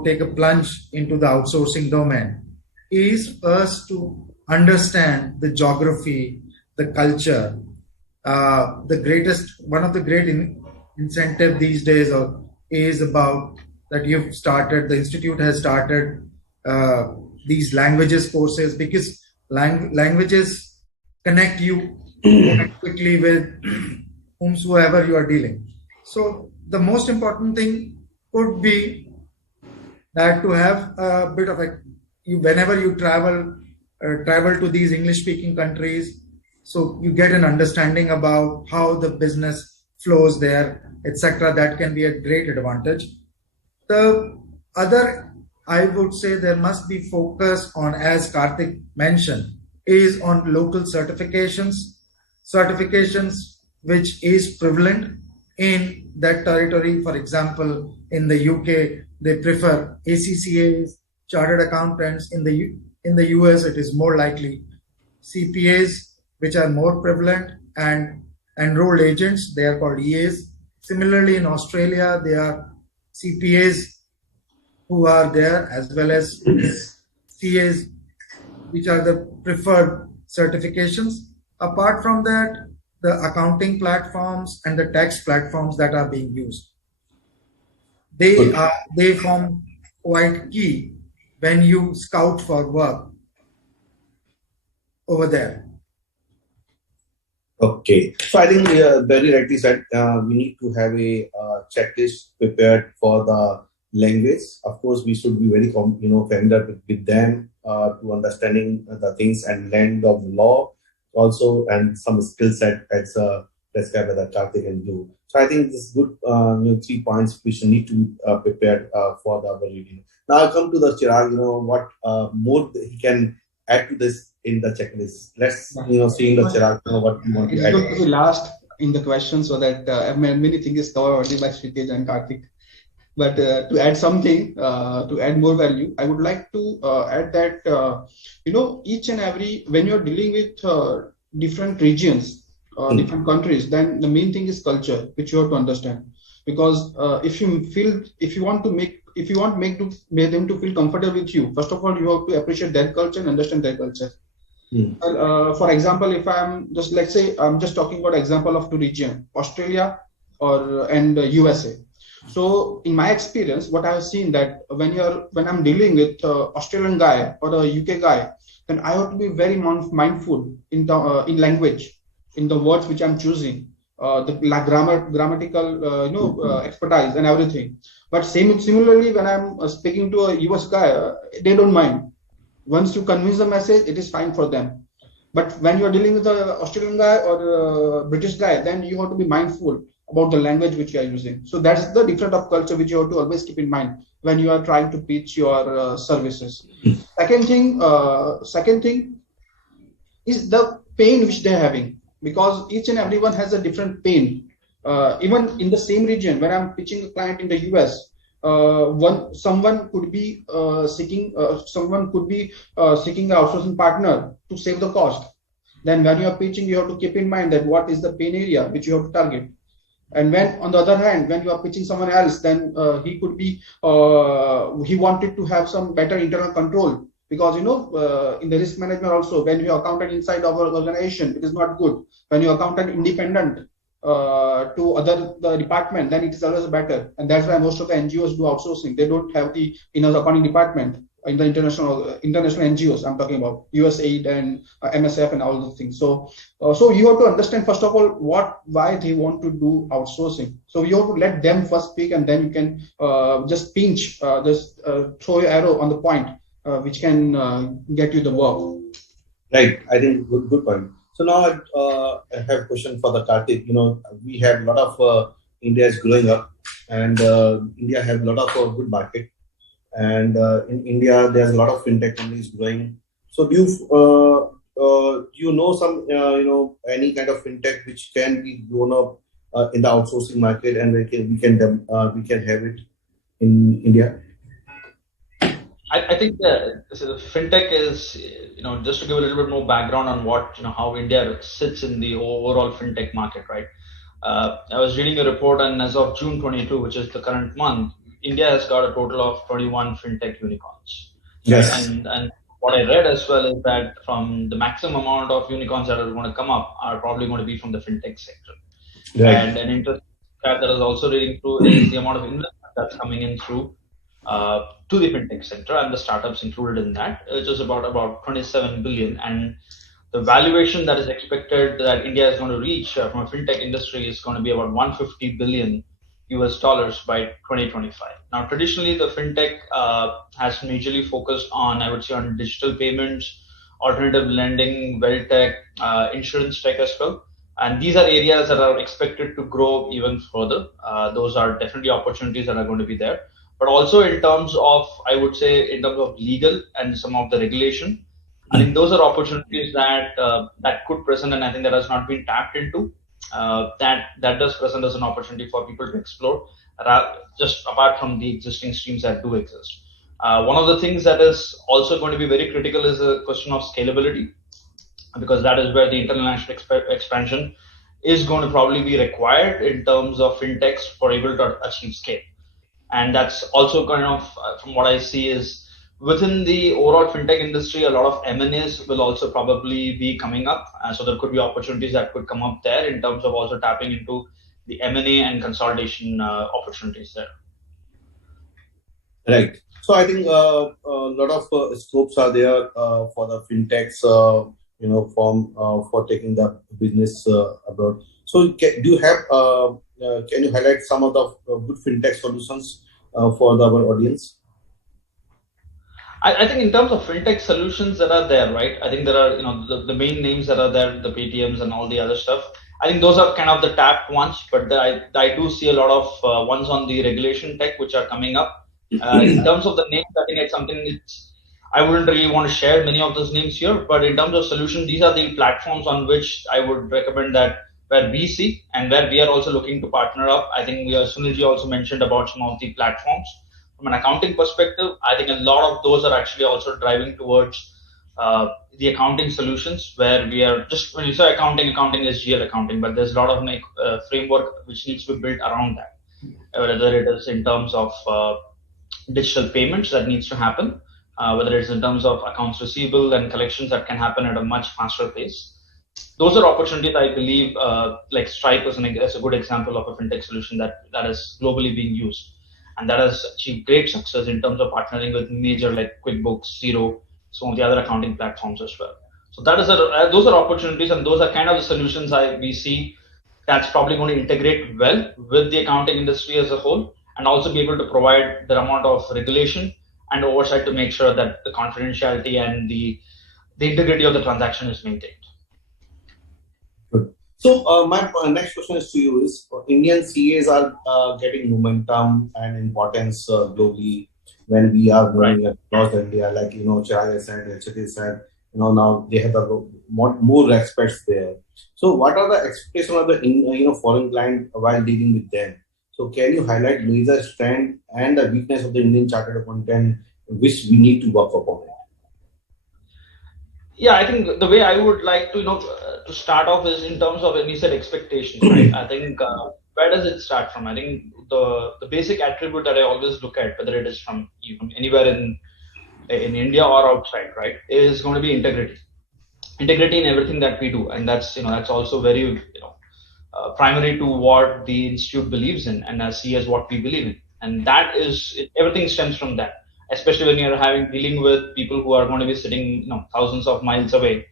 take a plunge into the outsourcing domain is first to understand the geography, the culture. One of the great incentive these days is about that the institute has started these languages courses, because languages connect you quickly with whomsoever you are dealing. So the most important thing could be that to have a bit of whenever you travel, travel to these English-speaking countries, so you get an understanding about how the business flows there, etc. That can be a great advantage. The other, I would say, there must be focus on, as Karthik mentioned, is on local certifications which is prevalent in that territory. For example, in the UK, they prefer ACCAs, chartered accountants. In the US, it is more likely CPAs, which are more prevalent, and enrolled agents, they are called EAs. Similarly, in Australia, they are CPAs who are there, as well as CAs, which are the preferred certifications. Apart from that, the accounting platforms and the tax platforms that are being used, they form quite key when you scout for work over there. Okay, so I think very rightly said, we need to have a checklist prepared for the language. Of course, we should be very familiar with them to understanding the things and land of law also, and some skill set as described by the Karthik and you. So I think this is good 3 points we should need to prepare for the reading. Now I'll come to the Chirag. What more he can add to this in the checklist. Let's seeing the Chirag, what you want to add. It's good to be last in the question, so that many things covered already by Shritesh and Karthik. But to add something, to add more value, I would like to add that each and every, when you're dealing with different regions, different countries, then the main thing is culture, which you have to understand. Because if you want to make them to feel comfortable with you, first of all, you have to appreciate their culture and understand their culture. For example, if let's say I'm just talking about example of two regions, Australia and USA. So in my experience, what I have seen that when I'm dealing with Australian guy or a UK guy, then I have to be very mindful in language, in the words which I'm choosing, the grammatical expertise and everything. But similarly, when I'm speaking to a US guy, they don't mind. Once you convince the message, it is fine for them. But when you are dealing with an Australian guy or a British guy, then you have to be mindful about the language which you are using. So that's the difference of culture which you have to always keep in mind when you are trying to pitch your services. Second thing is the pain which they're having, because each and everyone has a different pain. Even in the same region, when I'm pitching a client in the US, someone could be seeking an outsourcing partner to save the cost. Then when you are pitching, you have to keep in mind that what is the pain area which you have to target. And when, on the other hand, when you are pitching someone else, then he could be he wanted to have some better internal control, because in the risk management also, when you are accountant inside our organization, it is not good. When you are accountant independent to the department, then it is always better. And that's why most of the NGOs do outsourcing. They don't have the in-house accounting department in the international NGOs. I'm talking about USAID and MSF and all those things. So you have to understand first of all why they want to do outsourcing. So you have to let them first speak, and then you can just pinch, throw your arrow on the point, which can get you the work. Right. I think good point. So now I have a question for the Karthik. We have a lot of India is growing up, and India has a lot of good market. And in India, there's a lot of fintech companies growing. So do you know some any kind of fintech which can be grown up in the outsourcing market, and we can have it in India? I think fintech is, just to give a little bit more background on how India sits in the overall fintech market, right? I was reading a report, and as of June 22, which is the current month, India has got a total of 21 fintech unicorns. Yes. And what I read as well is that from the maximum amount of unicorns that are going to come up are probably going to be from the fintech sector. Right. And an interesting fact that is also reading through is the amount of investment that's coming in through to the fintech sector, and the startups included in that, which is about 27 billion. And the valuation that is expected that India is going to reach from a fintech industry is going to be about 150 billion US dollars by 2025. Now, traditionally, the fintech has majorly focused on, I would say, on digital payments, alternative lending, wealth tech, insurance tech as well. And these are areas that are expected to grow even further. Those are definitely opportunities that are going to be there. But also in terms of, I would say, in terms of legal and some of the regulation, I think those are opportunities that that could present, and I think that has not been tapped into. That does present as an opportunity for people to explore, just apart from the existing streams that do exist. One of the things that is also going to be very critical is the question of scalability, because that is where the international expansion is going to probably be required in terms of fintechs for able to achieve scale. And that's also kind of, from what I see, is within the overall fintech industry, a lot of M&As will also probably be coming up. So there could be opportunities that could come up there in terms of also tapping into the M&A and consolidation opportunities there. Right. So I think a lot of scopes are there for the fintechs, for taking the business abroad. So do you have? Can you highlight some of the good fintech solutions for our audience? I think in terms of fintech solutions that are there, right? I think there are, the main names that are there, the Paytms and all the other stuff. I think those are kind of the tapped ones, but I do see a lot of ones on the regulation tech which are coming up. In terms of the names, I think it's something I wouldn't really want to share many of those names here, but in terms of solutions, these are the platforms on which I would recommend that where we see and where we are also looking to partner up. I think Sunilji also mentioned about some of the platforms. From an accounting perspective, I think a lot of those are actually also driving towards the accounting solutions, where we are just, when you say accounting is GL accounting, but there's a lot of framework which needs to be built around that, whether it is in terms of digital payments that needs to happen, whether it's in terms of accounts receivable and collections that can happen at a much faster pace. Those are opportunities I believe, like Stripe is a good example of a fintech solution that is globally being used, and that has achieved great success in terms of partnering with major like QuickBooks, Xero, some of the other accounting platforms as well. So those are opportunities, and those are kind of the solutions we see that's probably going to integrate well with the accounting industry as a whole, and also be able to provide the amount of regulation and oversight to make sure that the confidentiality and the integrity of the transaction is maintained. Good. So my next question is to you is, Indian CAs are getting momentum and importance globally when we are growing across India, like, Chai said, HT said, now they have more experts there. So what are the expectations of the foreign client while dealing with them? So can you highlight major strength and the weakness of the Indian chartered accountant, which we need to work upon it? Yeah, I think the way I would like to to start off is in terms of when you said expectations, right? I think where does it start from? I think the basic attribute that I always look at, whether it is from even anywhere in India or outside, right, is going to be integrity. Integrity in everything that we do, and that's also very primary to what the institute believes in, and as see as what we believe in, and that is everything stems from that. Especially when you're dealing with people who are going to be sitting thousands of miles away,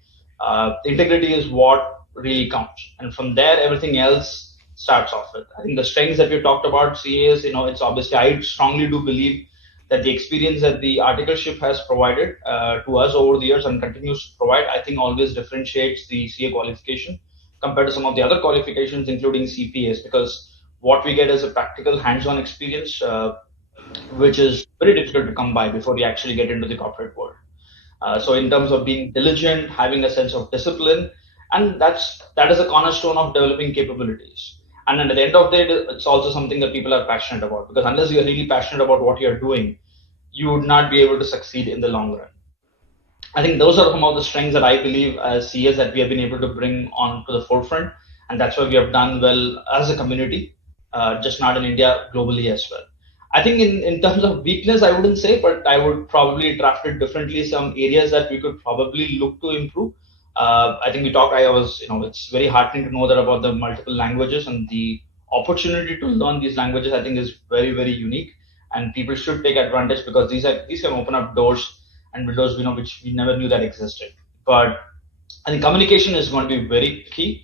integrity is what really counts, and from there everything else starts off with. I think the strengths that we talked about, CAs, it's obviously, I strongly do believe that the experience that the articleship has provided to us over the years and continues to provide, I think always differentiates the CA qualification compared to some of the other qualifications, including CPAs, because what we get is a practical hands-on experience, which is very difficult to come by before you actually get into the corporate world. So in terms of being diligent, having a sense of discipline, and that is a cornerstone of developing capabilities. And at the end of the day, it's also something that people are passionate about, because unless you're really passionate about what you're doing, you would not be able to succeed in the long run. I think those are some of the strengths that I believe as CAs that we have been able to bring on to the forefront, and that's why we have done well as a community, just not in India, globally as well. I think in terms of weakness, I wouldn't say, but I would probably draft it differently. Some areas that we could probably look to improve. I think it's very heartening to know that about the multiple languages, and the opportunity to learn these languages, I think, is very, very unique, and people should take advantage, because these can open up doors and windows, which we never knew that existed. But I think communication is going to be very key.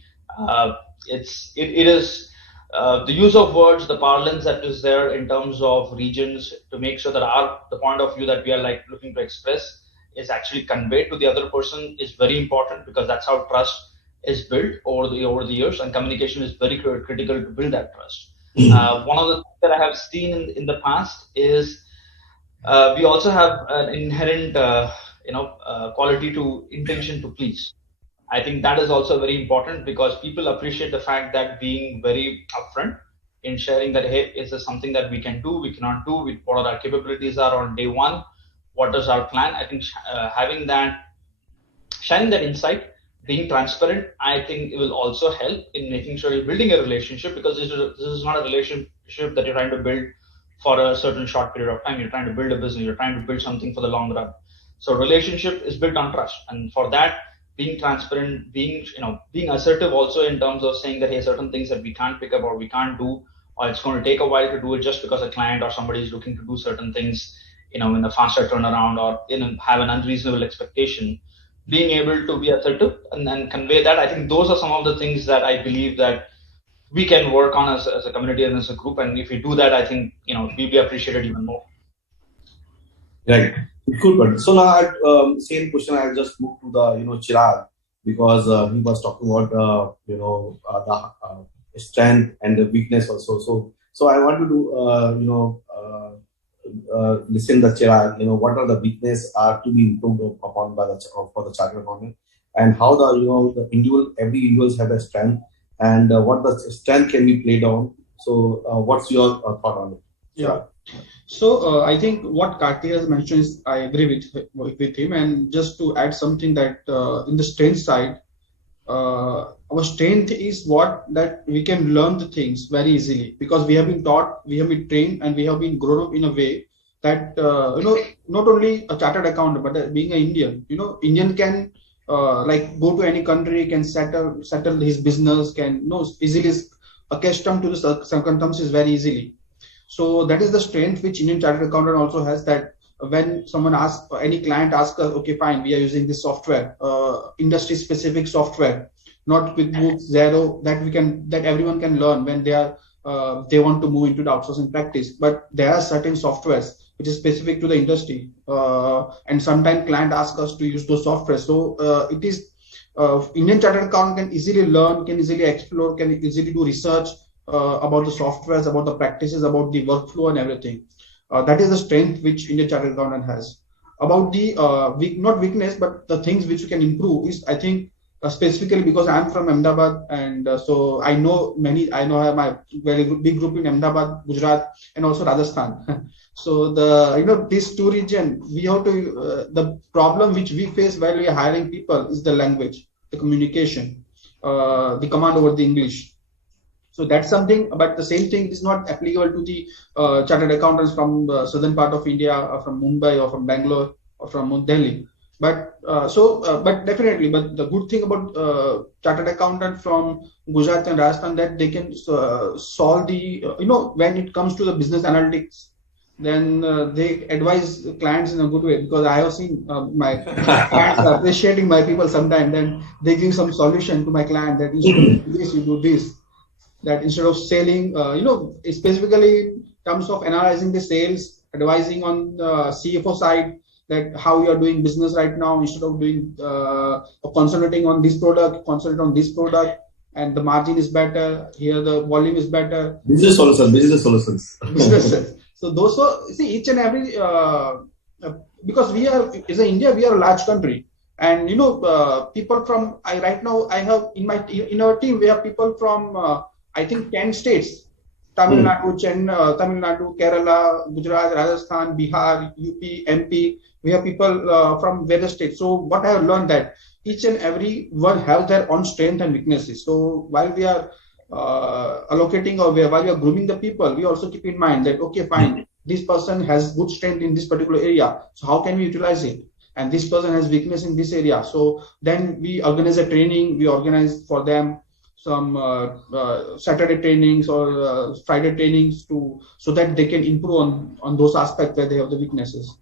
It is the use of words, the parlance that is there in terms of regions, to make sure that the point of view that we are looking to express is actually conveyed to the other person is very important, because that's how trust is built over the years, and communication is very critical to build that trust. One of the things that I have seen in the past is we also have an inherent quality to intention to please. I think that is also very important, because people appreciate the fact that being very upfront in sharing that, hey, is this something that we can do, we cannot do, what our capabilities are on day one, what is our plan. I think having that, sharing that insight, being transparent, I think it will also help in making sure you're building a relationship, because this is not a relationship that you're trying to build for a certain short period of time. You're trying to build a business, you're trying to build something for the long run. So relationship is built on trust, and for that, being transparent, being assertive also in terms of saying that, hey, certain things that we can't pick up or we can't do, or it's going to take a while to do it just because a client or somebody is looking to do certain things, in a faster turnaround, or have an unreasonable expectation. Being able to be assertive and then convey that, I think those are some of the things that I believe that we can work on as a community and as a group. And if we do that, I think we'll be appreciated even more. Right. Good, but so now same question. I'll just move to the Chirag, because he was talking about the strength and the weakness also. So I want to listen the Chirag. What are the weakness are to be improved upon for the chartered accountant, and how the every individuals have a strength, and what the strength can be played on. So what's your thought on it? Yeah. So I think what Karthik has mentioned is, I agree with him. And just to add something, that in the strength side, our strength is that we can learn the things very easily, because we have been taught, we have been trained, and we have been grown up in a way that not only a chartered accountant, but being an Indian, Indian can go to any country, can settle his business, can easily accustomed to the circumstances very easily. So that is the strength which Indian chartered accountant also has, that when someone asks, any client asks us, okay, fine, we are using this software, industry specific software, not QuickBooks, Xero, that everyone can learn when they want to move into the outsourcing practice. But there are certain softwares which is specific to the industry, and sometimes client asks us to use those softwares. So it is Indian chartered accountant can easily learn, can easily explore, can easily do research about the softwares, about the practices, about the workflow and everything. That is the strength which Indian chartered accountant has. About the not weakness, but the things which you can improve is, I think, specifically because I'm from Ahmedabad, and so I know I have my very big group in Ahmedabad, Gujarat, and also Rajasthan. So these two regions, we have to the problem which we face while we are hiring people is the language, the communication, the command over the English. So that's something, but the same thing is not applicable to the chartered accountants from the southern part of India, or from Mumbai, or from Bangalore, or from Delhi. But definitely, but the good thing about chartered accountant from Gujarat and Rajasthan, that they can solve the when it comes to the business analytics, then they advise clients in a good way, because I have seen my clients appreciating my people sometimes. Then they give some solution to my client, that instead of this, you do this. That instead of selling, specifically in terms of analyzing the sales, advising on the CFO side, that how you are doing business right now, instead of doing concentrating on this product, concentrate on this product, and the margin is better, here the volume is better. Business solutions. So those are, see, each and every, because we are, as India, we are a large country. And people from, right now I have in our team, we have people from I think 10 states: Tamil Nadu, Kerala, Gujarat, Rajasthan, Bihar, UP, MP. We have people from various states. So what I have learned, that each and every one have their own strength and weaknesses. So while we are allocating, or while we are grooming the people, we also keep in mind that, okay, fine, this person has good strength in this particular area, so how can we utilize it? And this person has weakness in this area. So then we organize a training, we organize for them some Saturday trainings or Friday trainings so that they can improve on those aspects where they have the weaknesses.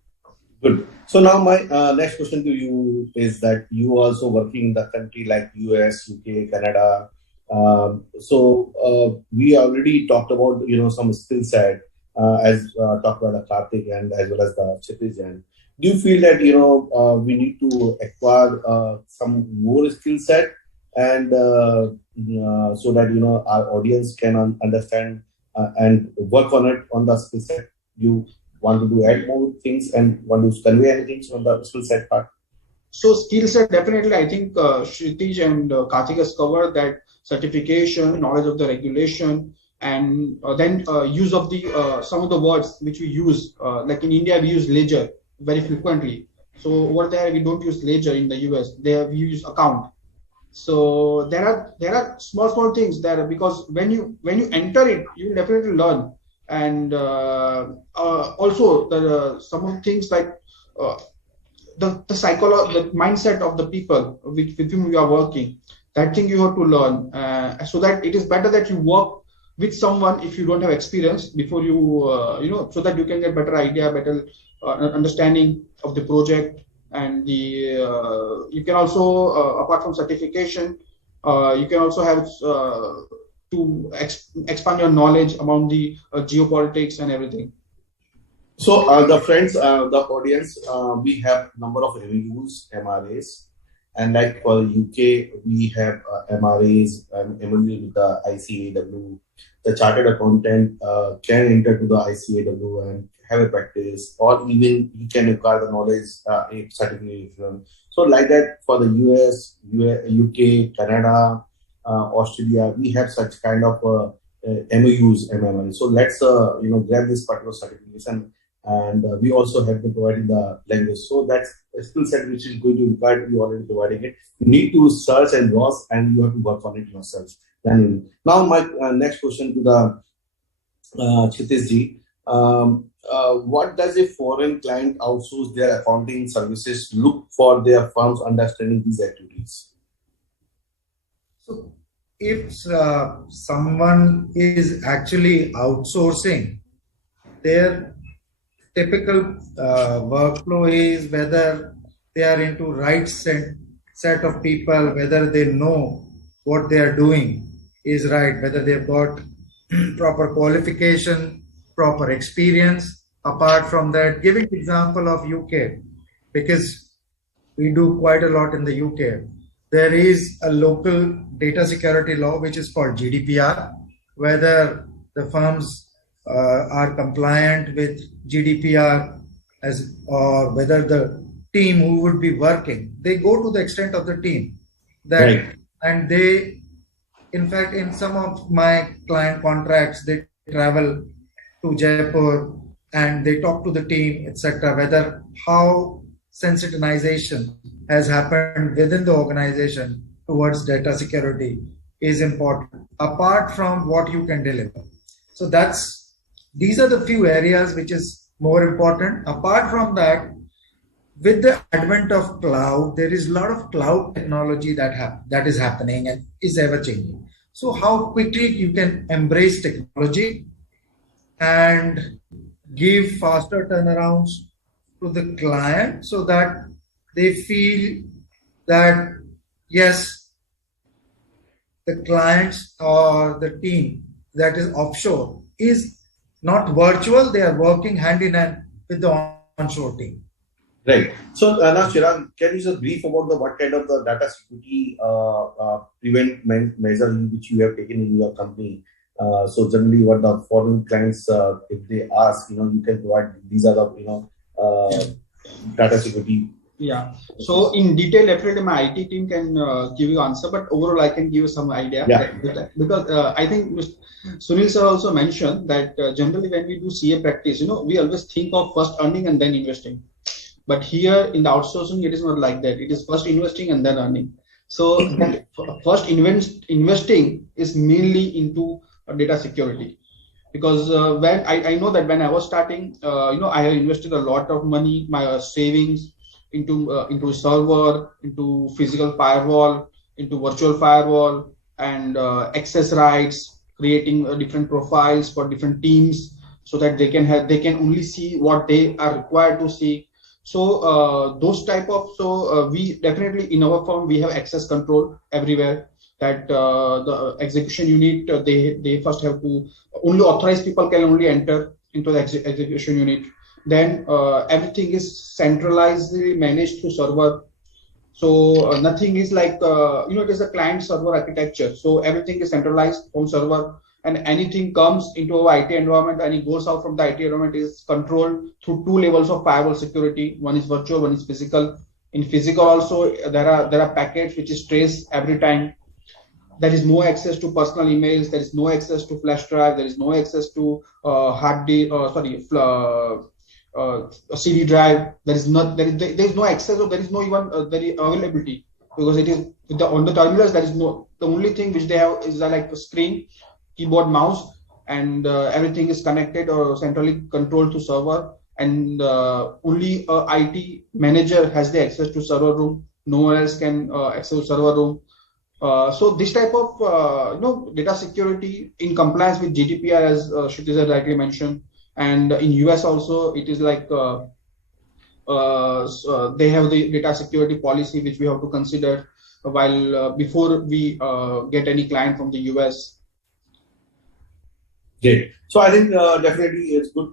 Good. So now my next question to you is that you also working in the country like US, UK, Canada. So we already talked about some skill set as talked by the Karthik and as well as the Kshitij. do you feel that we need to acquire some more skill set and so that our audience can understand and work on it on the skill set? You want to add more things and want to convey anything on the skill set part? So skill set, definitely, I think Kshitij and Karthik has covered that: certification, knowledge of the regulation, and then use of the some of the words which we use. Like in India, we use ledger very frequently. So over there, we don't use ledger. In the US, we use account. So there are small things there, because when you enter it, you will definitely learn. And also the some of things like uh, the psychology, the mindset of the people with whom you are working, that thing you have to learn, so that it is better that you work with someone if you don't have experience before so that you can get better idea, better understanding of the project. And the you can also, apart from certification, you can also have to expand your knowledge among the geopolitics and everything. So, the friends, the audience, we have number of MOUs, MRAs, and like for UK, we have MRAs and MOUs with the ICAW. The chartered accountant can enter to the ICAW and have a practice, or even he can acquire the knowledge, a certification. So, like that for the US, UK, Canada, Australia, we have such kind of MOUs, MMRAs. So let's grab this particular certification, and we also have to provide the language. So that's a skill set which is going to require, you already providing it. You need to search and browse, and you have to work on it yourself. Then now my next question to the Kshitij ji. What does a foreign client outsource their accounting services look for their firms understanding these activities? So if someone is actually outsourcing, their typical workflow is whether they are into right set of people, whether they know what they are doing is right, whether they've got proper qualification, proper experience. Apart from that, giving example of UK, because we do quite a lot in the UK, there is a local data security law which is called GDPR, whether the firms are compliant with GDPR or whether the team who would be working, they go to the extent of the team that, right. And they, in fact, in some of my client contracts, they travel to Jaipur and they talk to the team, etc., whether how sensitization has happened within the organization towards data security is important, apart from what you can deliver. So these are the few areas which is more important. Apart from that, with the advent of cloud, there is a lot of cloud technology that is happening and is ever changing. So how quickly you can embrace technology and give faster turnarounds to the client so that they feel that, yes, the clients or the team that is offshore is not virtual, they are working hand in hand with the onshore team. Right. So now, Chirag, can you just brief about what kind of the data security prevent measure which you have taken in your company? So generally, what the foreign clients, if they ask, you can provide. These are the data security. Yeah. So in detail, definitely my IT team can give you answer, but overall I can give you some idea. Yeah. Because I think Sunil sir also mentioned that generally when we do CA practice, we always think of first earning and then investing. But here in the outsourcing, it is not like that. It is first investing and then earning. So first investing is mainly into data security. Because when I know that when I was starting, I have invested a lot of money, my savings into server, into physical firewall, into virtual firewall, and access rights, creating different profiles for different teams so that they can only see what they are required to see. So those type of we definitely in our firm we have access control everywhere. That the execution unit they first have to only authorized people can only enter into the execution unit. Then everything is centralizedly managed through server. So nothing is like it is a client server architecture. So everything is centralized on server, and anything comes into our IT environment and it goes out from the IT environment is controlled through two levels of firewall security. One is virtual, one is physical. In physical also there are packets which is traced every time. There is no access to personal emails. There is no access to flash drive. There is no access to a CD drive. There is no access, or there is no even very availability, because it is on the terminals. There is no, the only thing which they have is like a screen, keyboard, mouse, and everything is connected or centrally controlled to server. And only a IT manager has the access to server room. No one else can access server room. So this type of data security in compliance with GDPR, as Kshitij rightly mentioned, and in US also it is like they have the data security policy which we have to consider while before we get any client from the US. Great. So I think definitely it's good.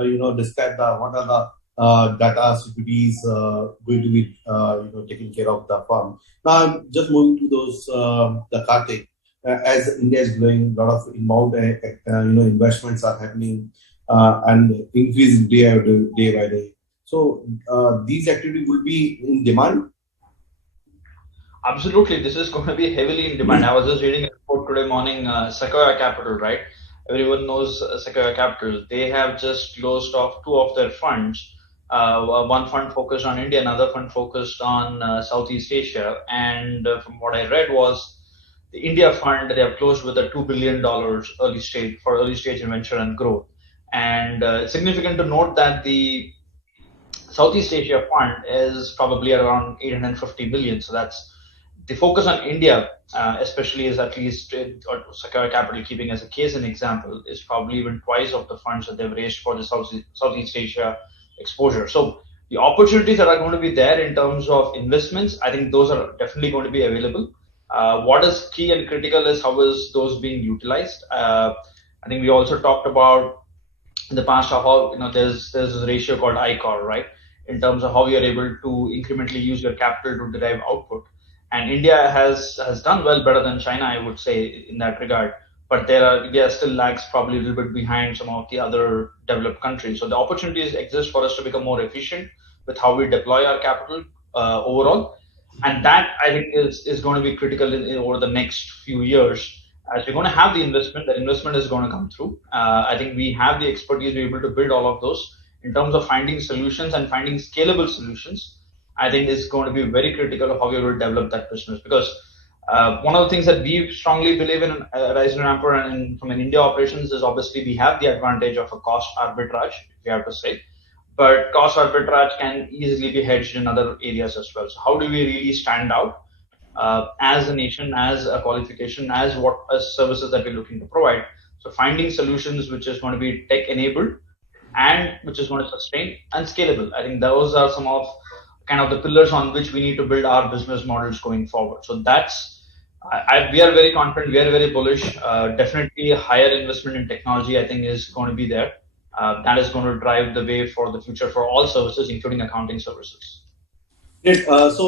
You have described what are the data securities going to be taken care of the firm. Now just moving to those the Karthik, as India is growing, a lot of inbound investments are happening and increasing day by day. So these activities will be in demand. Absolutely, this is going to be heavily in demand. I was just reading a report today morning, Sequoia Capital, right? Everyone knows Sequoia Capital. They have just closed off two of their funds. One fund focused on India, another fund focused on Southeast Asia. And from what I read was the India fund, they have closed with a $2 billion early stage venture and growth. And it's significant to note that the Southeast Asia fund is probably around 850 million. So that's the focus on India, especially is at least or Sequoia Capital, keeping as a case an example, is probably even twice of the funds that they've raised for the Southeast Asia exposure. So the opportunities that are going to be there in terms of investments, I think those are definitely going to be available. What is key and critical is how is those being utilized. I think we also talked about in the past of how there's a ratio called ICOR, right? In terms of how you're able to incrementally use your capital to derive output. And India has done well, better than China, I would say, in that regard. But India still lags probably a little bit behind some of the other developed countries. So the opportunities exist for us to become more efficient with how we deploy our capital overall. And that, I think, is going to be critical over the next few years. As we're going to have the investment is going to come through. I think we have the expertise to be able to build all of those. In terms of finding solutions and finding scalable solutions, I think is going to be very critical of how we will develop that business. Because one of the things that we strongly believe in Rise and Ramper and from an India operations is obviously we have the advantage of a cost arbitrage, if you have to say. But cost arbitrage can easily be hedged in other areas as well. So how do we really stand out as a nation, as a qualification, as services that we're looking to provide? So finding solutions which is going to be tech enabled and which is going to sustain and scalable. I think those are some of kind of the pillars on which we need to build our business models going forward. So we are very confident, we are very bullish. Definitely a higher investment in technology, I think, is going to be there. That is going to drive the way for the future for all services, including accounting services. Yes. As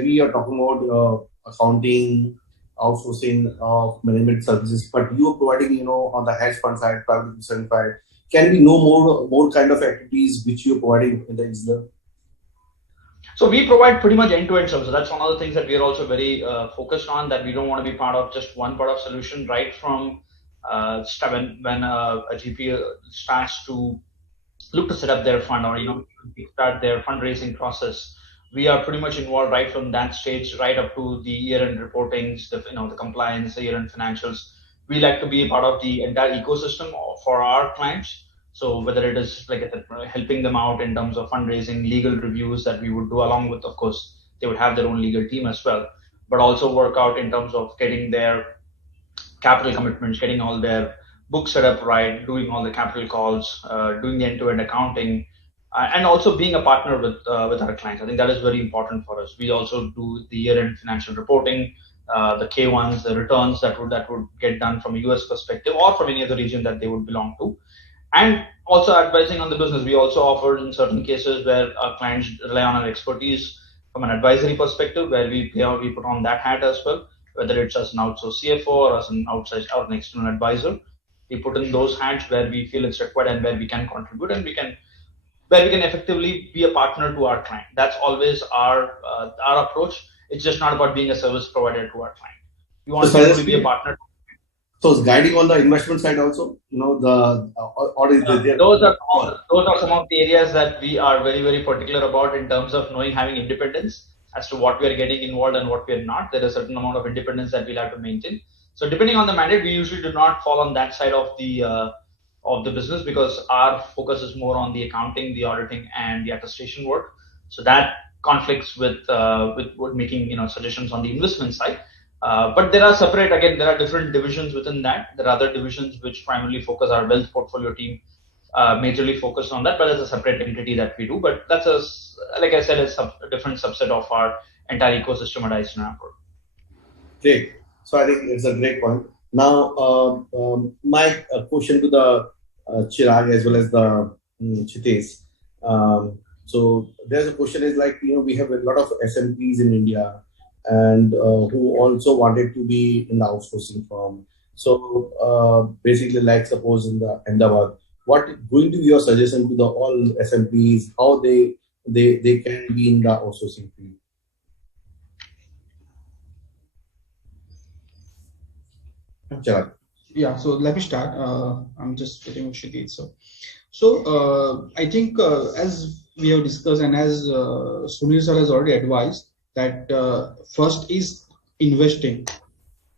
we are talking about accounting, outsourcing of management services, but you are providing, on the hedge fund side, private equity side, can we know more kind of activities which you are providing in the Isla? So we provide pretty much end-to-end services. That's one of the things that we are also very focused on, that we don't want to be part of just one part of solution, right from when a GP starts to look to set up their fund or start their fundraising process. We are pretty much involved right from that stage right up to the year-end reportings, the compliance, the year-end financials. We like to be a part of the entire ecosystem for our clients. So whether it is like I said, helping them out in terms of fundraising, legal reviews that we would do along with, of course, they would have their own legal team as well, but also work out in terms of getting their capital commitments, getting all their books set up right, doing all the capital calls, doing the end-to-end accounting, and also being a partner with our clients. I think that is very important for us. We also do the year-end financial reporting, the K1s, the returns that would get done from a US perspective or from any other region that they would belong to. and also advising on the business. We also offer in certain cases where our clients rely on our expertise from an advisory perspective, where we put on that hat as well, whether it's as an outsourced CFO or as an outside or an external advisor. We put in those hats where we feel it's required and where we can contribute and where we can effectively be a partner to our client. That's always our approach. It's just not about being a service provider to our client. We want to be a partner. So it's guiding on the investment side also, or is there? Those are some of the areas that we are very, very particular about in terms of having independence as to what we are getting involved and what we are not. There is a certain amount of independence that we'll have to maintain. So depending on the mandate, we usually do not fall on that side of the business, because our focus is more on the accounting, the auditing, and the attestation work. So that conflicts with making suggestions on the investment side. But there are different divisions within that. There are other divisions which primarily focus. Our wealth portfolio team majorly focused on that, but it's a separate entity that we do. But that's like I said, it's a different subset of our entire ecosystem at Eisner. Great. So I think it's a great point. Now, my question to the Chirag as well as the Chitesh. So there's a question is like, we have a lot of SMPs in India and who also wanted to be in the outsourcing firm. So basically, like suppose in the Ahmedabad, what going to be your suggestion to the all SMPs, how they can be in the outsourcing field? Yeah, so let me start. I'm just getting with Shitid. So I think as we have discussed and as Sunil sir has already advised, that first is investing.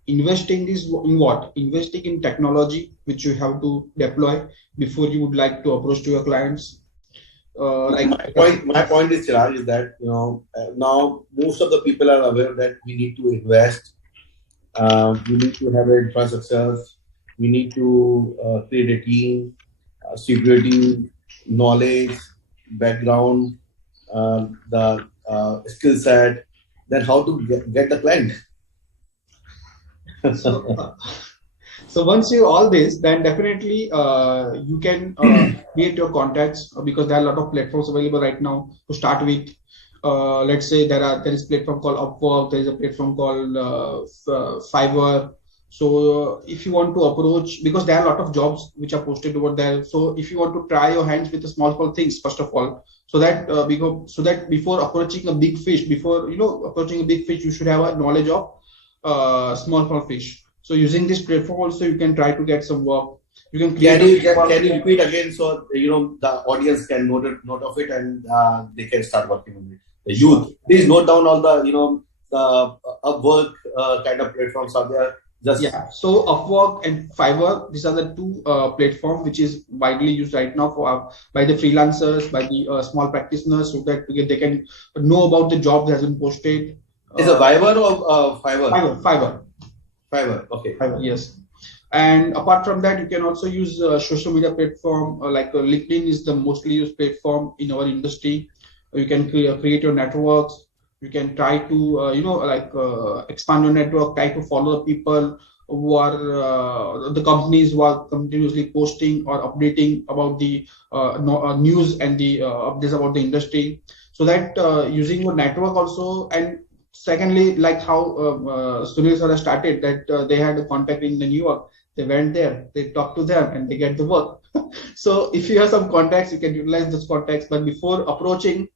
Investing is in what? Investing in technology, which you have to deploy before you would like to approach to your clients. My point is, Chirag, is that now most of the people are aware that we need to invest. We need to have an infrastructure. We need to create a team, security, knowledge, background, the skill set. Then how to get the client? So once you all this, then definitely you can create your contacts, because there are a lot of platforms available right now to start with. Let's say there is a platform called Upwork, there is a platform called Fiverr. So if you want to approach, because there are a lot of jobs which are posted over there. So if you want to try your hands with the small things, first of all, so that before approaching a big fish, you should have a knowledge of small fish. So using this platform also, you can try to get some work. You can can you repeat again so the audience can note of it and they can start working on it. The youth, please note down all the the Upwork kind of platforms are there. So Upwork and Fiverr, these are the two platforms which is widely used right now by the freelancers, by the small practitioners, so that they can know about the job that has been posted. Is it Fiverr or Fiverr? Fiverr. Okay. Fiverr, yes. And apart from that, you can also use social media platform like LinkedIn is the mostly used platform in our industry. You can create your networks. You can try to expand your network, try to follow the people who are the companies who are continuously posting or updating about the news and the updates about the industry. So that using your network also. And secondly, like how Sunil sir started, that they had a contact in New York. They went there, they talked to them, and they get the work. So if you have some contacts, you can utilize those contacts. But before approaching,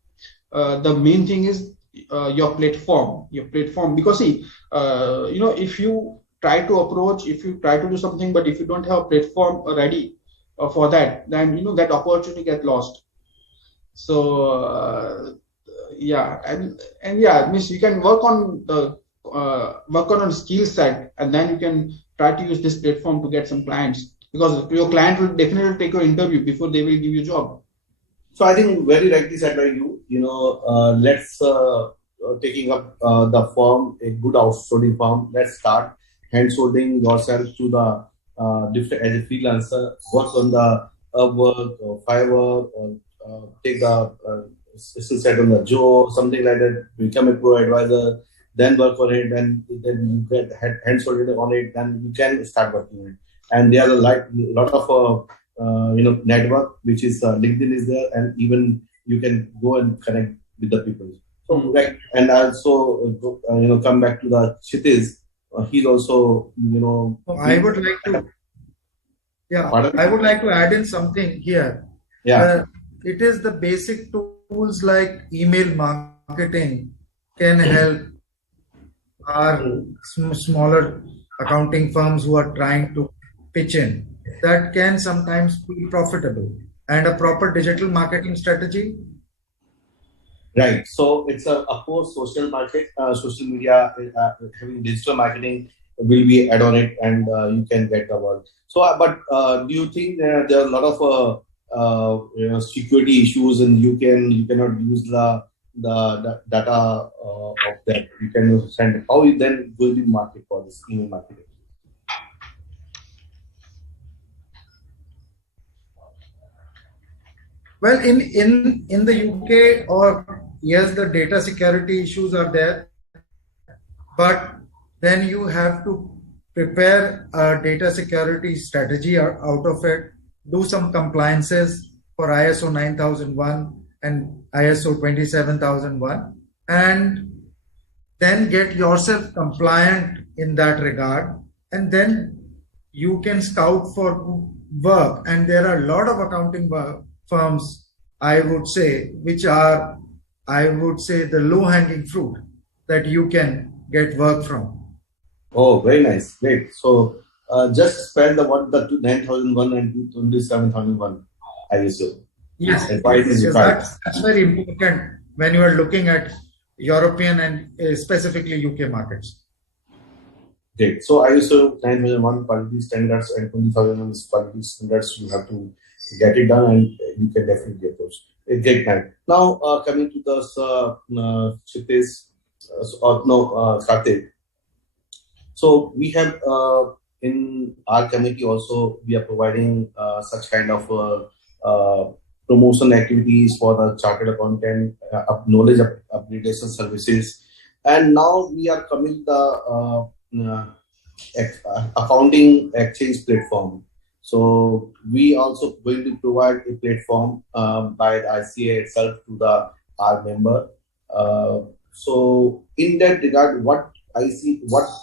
the main thing is your platform, because see, if you try to approach, if you try to do something, but if you don't have a platform ready for that, then that opportunity gets lost. So means you can work on a skill set, and then you can try to use this platform to get some clients, because your client will definitely take your interview before they will give you a job. So I think very rightly said by you. Let's taking up the firm, a good outsourcing firm. Let's start hand-holding yourself to the different as a freelancer. Work on the Upwork or Fiverr, or take the skill set on the Joe, something like that. Become a pro advisor, then work on it, then you get hand-holding on it, then you can start working on it. And there are a lot of network, which is LinkedIn is there, and even you can go and connect with the people. So like, and also come back to the Kshitiz. He's also I would like to. Yeah, Pardon? I would like to add in something here. Yeah. It is the basic tools like email marketing can help our smaller accounting firms who are trying to pitch in. That can sometimes be profitable. And a proper digital marketing strategy. Right. So it's of course social media, having digital marketing will be add on it, and you can get the work. So, but do you think there are a lot of security issues, and you cannot use the data of that? You can send. How you then will be market for this email marketing? Well, in the UK, or yes, the data security issues are there, but then you have to prepare a data security strategy out of it, do some compliances for ISO 9001 and ISO 27001, and then get yourself compliant in that regard, and then you can scout for work. And there are a lot of accounting firms, I would say, which are, I would say, the low-hanging fruit that you can get work from. Oh, very nice. Great. So just spell the 9001 and 27001 ISO. Yes, because that's very important when you are looking at European and specifically UK markets. Great. So ISO 9001 quality standards and 20001 quality standards, you have to get it done, and you can definitely approach. A great time. Now coming to the Kshitiz, Karthik. So we have in our committee also, we are providing such kind of promotion activities for the chartered accountant, knowledge upgradation services, and now we are coming the accounting exchange platform. So we also going to provide a platform by the ICA itself to our member. So in that regard, what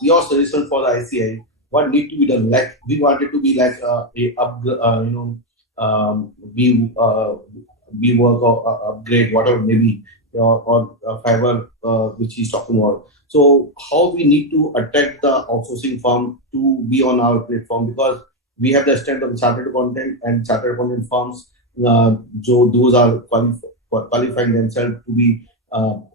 your suggestion for the ICA? What need to be done? Like we wanted to be like we work or upgrade whatever maybe or fiber which he's talking about. So how we need to attract the outsourcing firm to be on our platform, because we have the strength of chartered accountant and chartered accountant firms. Those are qualifying themselves to be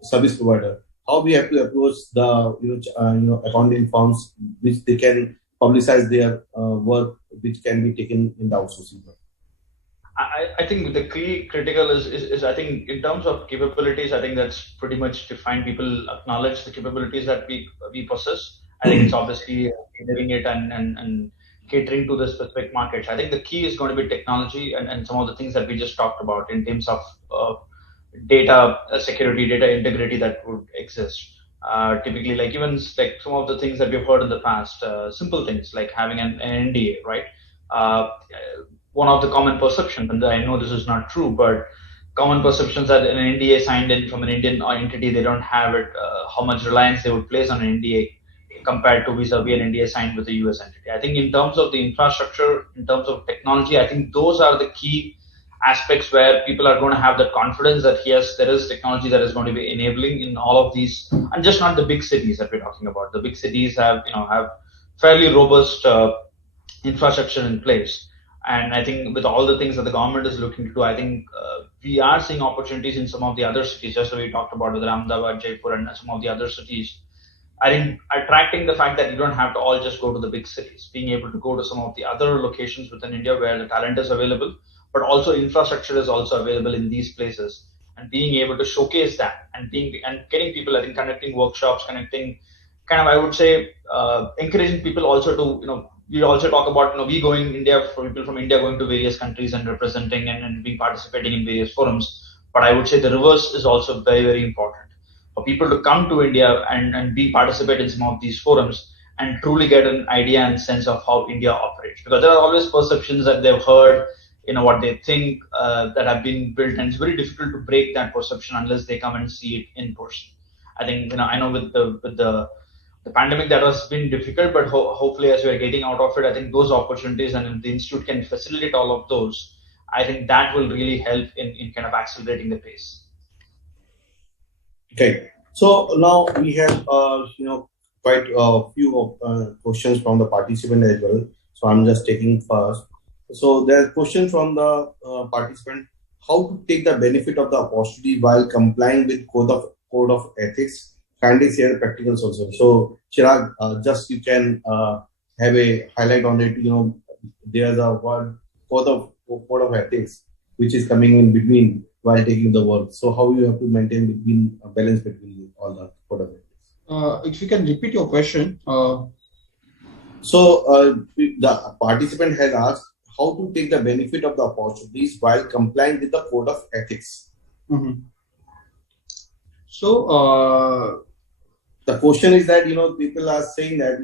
service provider. How we have to approach the accounting firms, which they can publicize their work, which can be taken in the outsourcing firm. I think the key critical is I think in terms of capabilities, I think that's pretty much defined. People acknowledge the capabilities that we possess. I think it's obviously delivering it and catering to the specific markets. I think the key is going to be technology and some of the things that we just talked about in terms of data security, data integrity that would exist. Typically, like even like some of the things that we've heard in the past, simple things like having an NDA, right? One of the common perceptions, and I know this is not true, but common perceptions that an NDA signed in from an Indian entity, they don't have it, how much reliance they would place on an NDA compared to vis-a-vis an NDA signed with a US entity. I think in terms of the infrastructure, in terms of technology, I think those are the key aspects where people are going to have that confidence that yes, there is technology that is going to be enabling in all of these, and just not the big cities that we're talking about. The big cities have fairly robust infrastructure in place. And I think with all the things that the government is looking to do, I think we are seeing opportunities in some of the other cities, just as we talked about with Ahmedabad, Jaipur, and some of the other cities. I think attracting the fact that you don't have to all just go to the big cities, being able to go to some of the other locations within India where the talent is available, but also infrastructure is also available in these places, and being able to showcase that and getting people, I think, conducting workshops, I would say, encouraging people also to, we also talk about, we going India, for people from India going to various countries and representing and being participating in various forums. But I would say the reverse is also very, very important for people to come to India and participate in some of these forums and truly get an idea and sense of how India operates. Because there are always perceptions that they've heard what they think that have been built, and it's very difficult to break that perception unless they come and see it in person. I think I know with the pandemic that has been difficult, but hopefully as we are getting out of it, I think those opportunities, and if the institute can facilitate all of those, I think that will really help in kind of accelerating the pace. Okay, so now we have quite a few questions from the participant as well. So I'm just taking first. So there's a question from the participant: how to take the benefit of the opportunity while complying with code of ethics? Kindly share practical solutions. So Chirag, just you can have a highlight on it. There's a word code of ethics which is coming in between while taking the work. So how you have to maintain between a balance between all the code of ethics? If you can repeat your question. So the participant has asked how to take the benefit of the opportunities while complying with the code of ethics. Mm-hmm. So the question is that people are saying that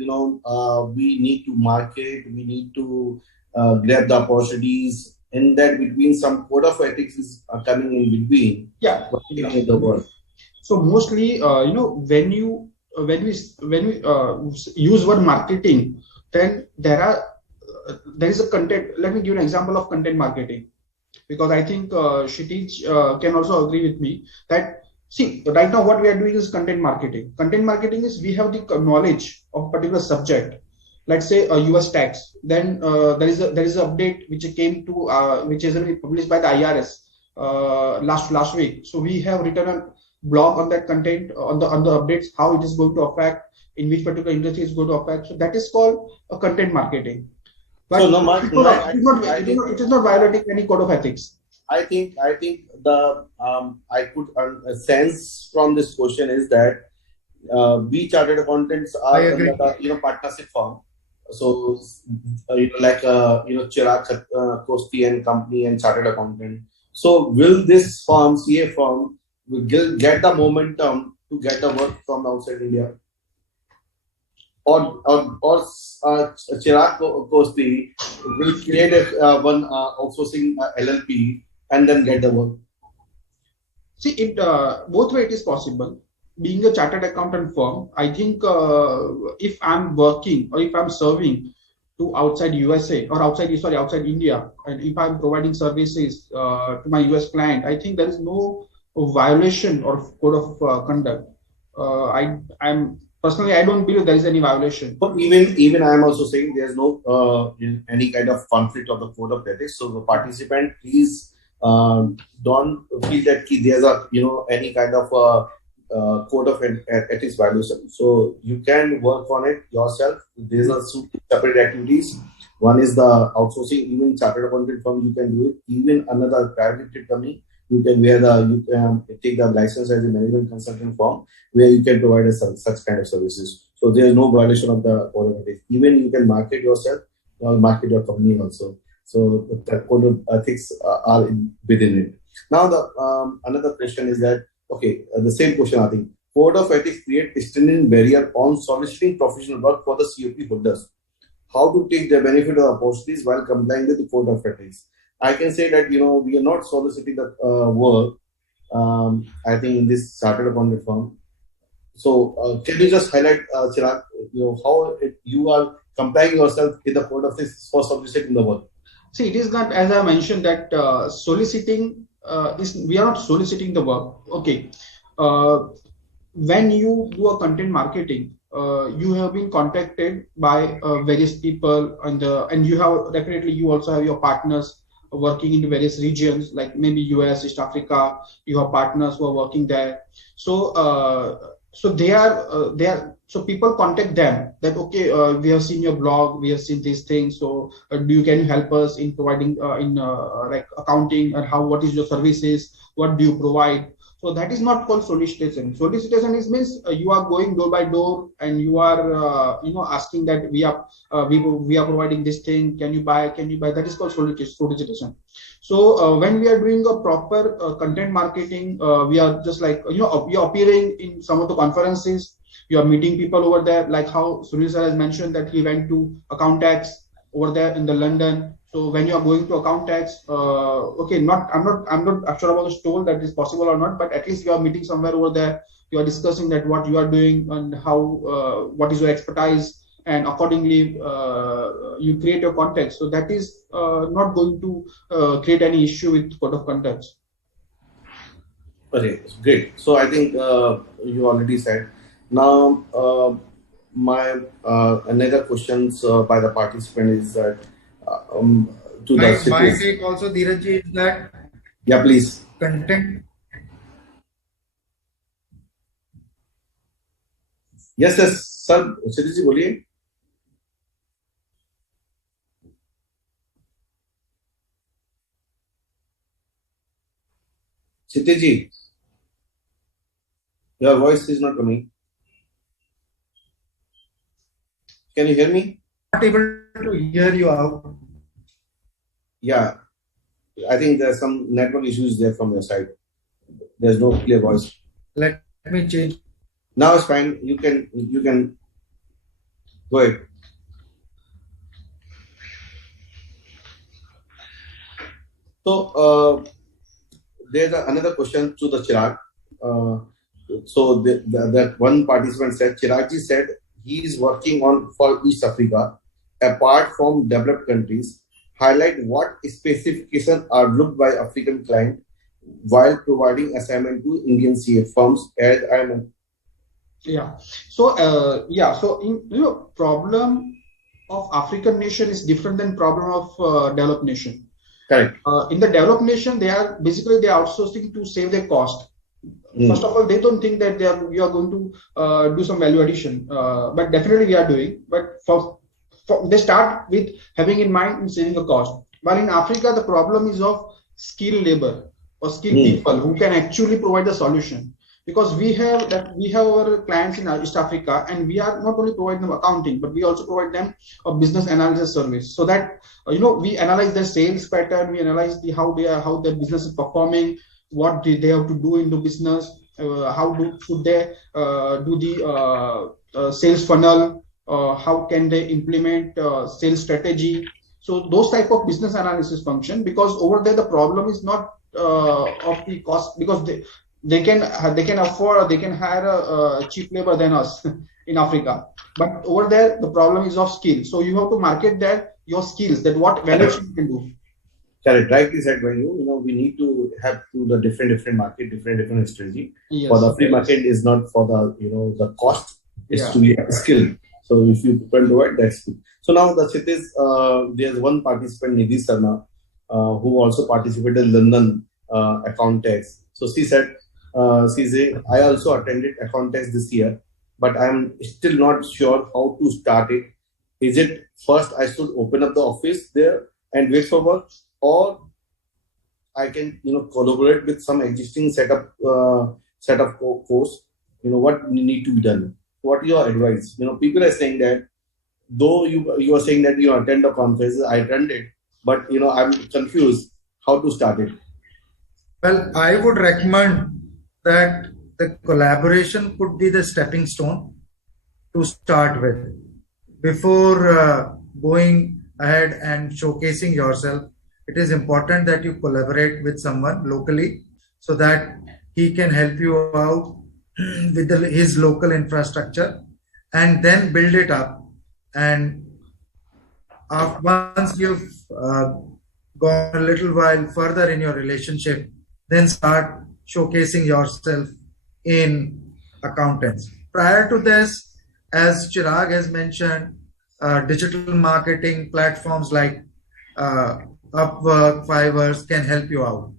we need to market, we need to grab the opportunities, and that between some code of ethics is coming in between. Yeah. The work. So mostly, when we use word marketing, then there is a content. Let me give an example of content marketing, because I think Kshitij can also agree with me that, see, right now what we are doing is content marketing. Content marketing is we have the knowledge of a particular subject. Let's say US tax. Then there is an update which came to which is published by the IRS last week. So we have written a blog on that content, on the updates, how it is going to affect, in which particular industry is going to affect. So that is called a content marketing. But so it is not violating any code of ethics. I think the I could sense from this question is that we chartered accountants are in partnership firm. So like Chirag Kosti and company and chartered accountant. So will this firm, CA firm, will get the momentum to get the work from outside India? Or Chirag Kosti will create one outsourcing LLP and then get the work? See, it both way it is possible. Being a chartered accountant firm, I think if I'm working or if I'm serving to outside USA or outside India, and if I'm providing services to my US client, I think there is no violation or code of conduct. I'm personally, I don't believe there is any violation. But even I am also saying there's no any kind of conflict of the code of ethics. So the participant, please don't feel that there's any kind of code of ethics violation. So you can work on it yourself. These are separate activities. One is the outsourcing. Even chartered accountant firm, you can do it. Even another private limited company, you can take the license as a management consultant firm where you can provide such kind of services. So there is no violation of the code of ethics. Even you can market yourself or market your company also. So the code of ethics are within it. Now the another question is that, okay, the same question, I think. Code of ethics create a stringent barrier on soliciting professional work for the COP holders. How to take the benefit of opportunities while complying with the code of ethics? I can say that, we are not soliciting the work, I think, in this chartered accountant firm. So can you just highlight, Chirag, how you are complying yourself with the code of ethics for soliciting the work? See, it is not, as I mentioned, that soliciting we are not soliciting the work. Okay. When you do a content marketing, you have been contacted by various people, and you have definitely, you also have your partners working in various regions, like maybe US, East Africa. You have partners who are working there. So so people contact them that, okay, we have seen your blog, we have seen these things. So can you help us in providing like accounting, and what is your services? What do you provide? So that is not called solicitation. Solicitation means you are going door by door and you are asking that we are providing this thing. Can you buy? That is called solicitation. So when we are doing a proper content marketing, we are just like you're appearing in some of the conferences. You are meeting people over there, like how Sunil sir has mentioned that he went to Account Tax over there in the London. So when you are going to account tax, okay, I'm not sure about the stall that is possible or not, but at least you are meeting somewhere over there. You are discussing that what you are doing and how, what is your expertise, and accordingly you create your context. So that is not going to create any issue with code of conduct. Okay, great. So I think you already said. Now, my another questions by the participant is that to the My cities. take also, Dheerajji, is that Yeah, please. content. Yes, sir. Siddhi ji, बोलिए. Siddhi ji, your voice is not coming. Can you hear me? Not able to hear you out. Yeah, I think there's some network issues there from your side. There's no clear voice. Let me change. Now it's fine. You can go ahead. So there's another question to the Chirag. So that one participant said, Chiragji said he is working on for East Africa. Apart from developed countries, highlight what specifications are looked by African client while providing assignment to Indian CA firms. As I'm Yeah. So So problem of African nation is different than problem of developed nation. correct. In the developed nation, they are outsourcing to save their cost. First of all, they don't think that we are going to do some value addition, but definitely we are doing. But they start with having in mind in saving the cost. But in Africa, the problem is of skilled labor or skilled people who can actually provide the solution. Because we have our clients in East Africa, and we are not only providing them accounting, but we also provide them a business analysis service. So that we analyze their sales pattern, we analyze how their business is performing, what they have to do into business, should they do the sales funnel, how can they implement sales strategy. So those type of business analysis function, because over there the problem is not of the cost, because they can afford, or they can hire a cheap labor than us in Africa. But over there the problem is of skill. So you have to market that your skills, that what valuation you can do. Correct. Rightly said by you. We need to have to the different market, different strategy. Yes. For the free market is not for the the cost. It's to be a skill. So if you can provide, that's good. So now the cities, there's one participant, Nidhi Sarma, who also participated in London account tax. So she said, I also attended account tax this year, but I'm still not sure how to start it. Is it first I should open up the office there and wait for work, or I can collaborate with some existing setup course? What need to be done? What your advice? People are saying that though you are saying that you attend the conferences, I attended, but I'm confused how to start it. Well, I would recommend that the collaboration could be the stepping stone to start with. Before going ahead and showcasing yourself, it is important that you collaborate with someone locally so that he can help you out with his local infrastructure, and then build it up. And once you've gone a little while further in your relationship, then start showcasing yourself in accountants. Prior to this, as Chirag has mentioned, digital marketing platforms like Upwork, Fiverr can help you out.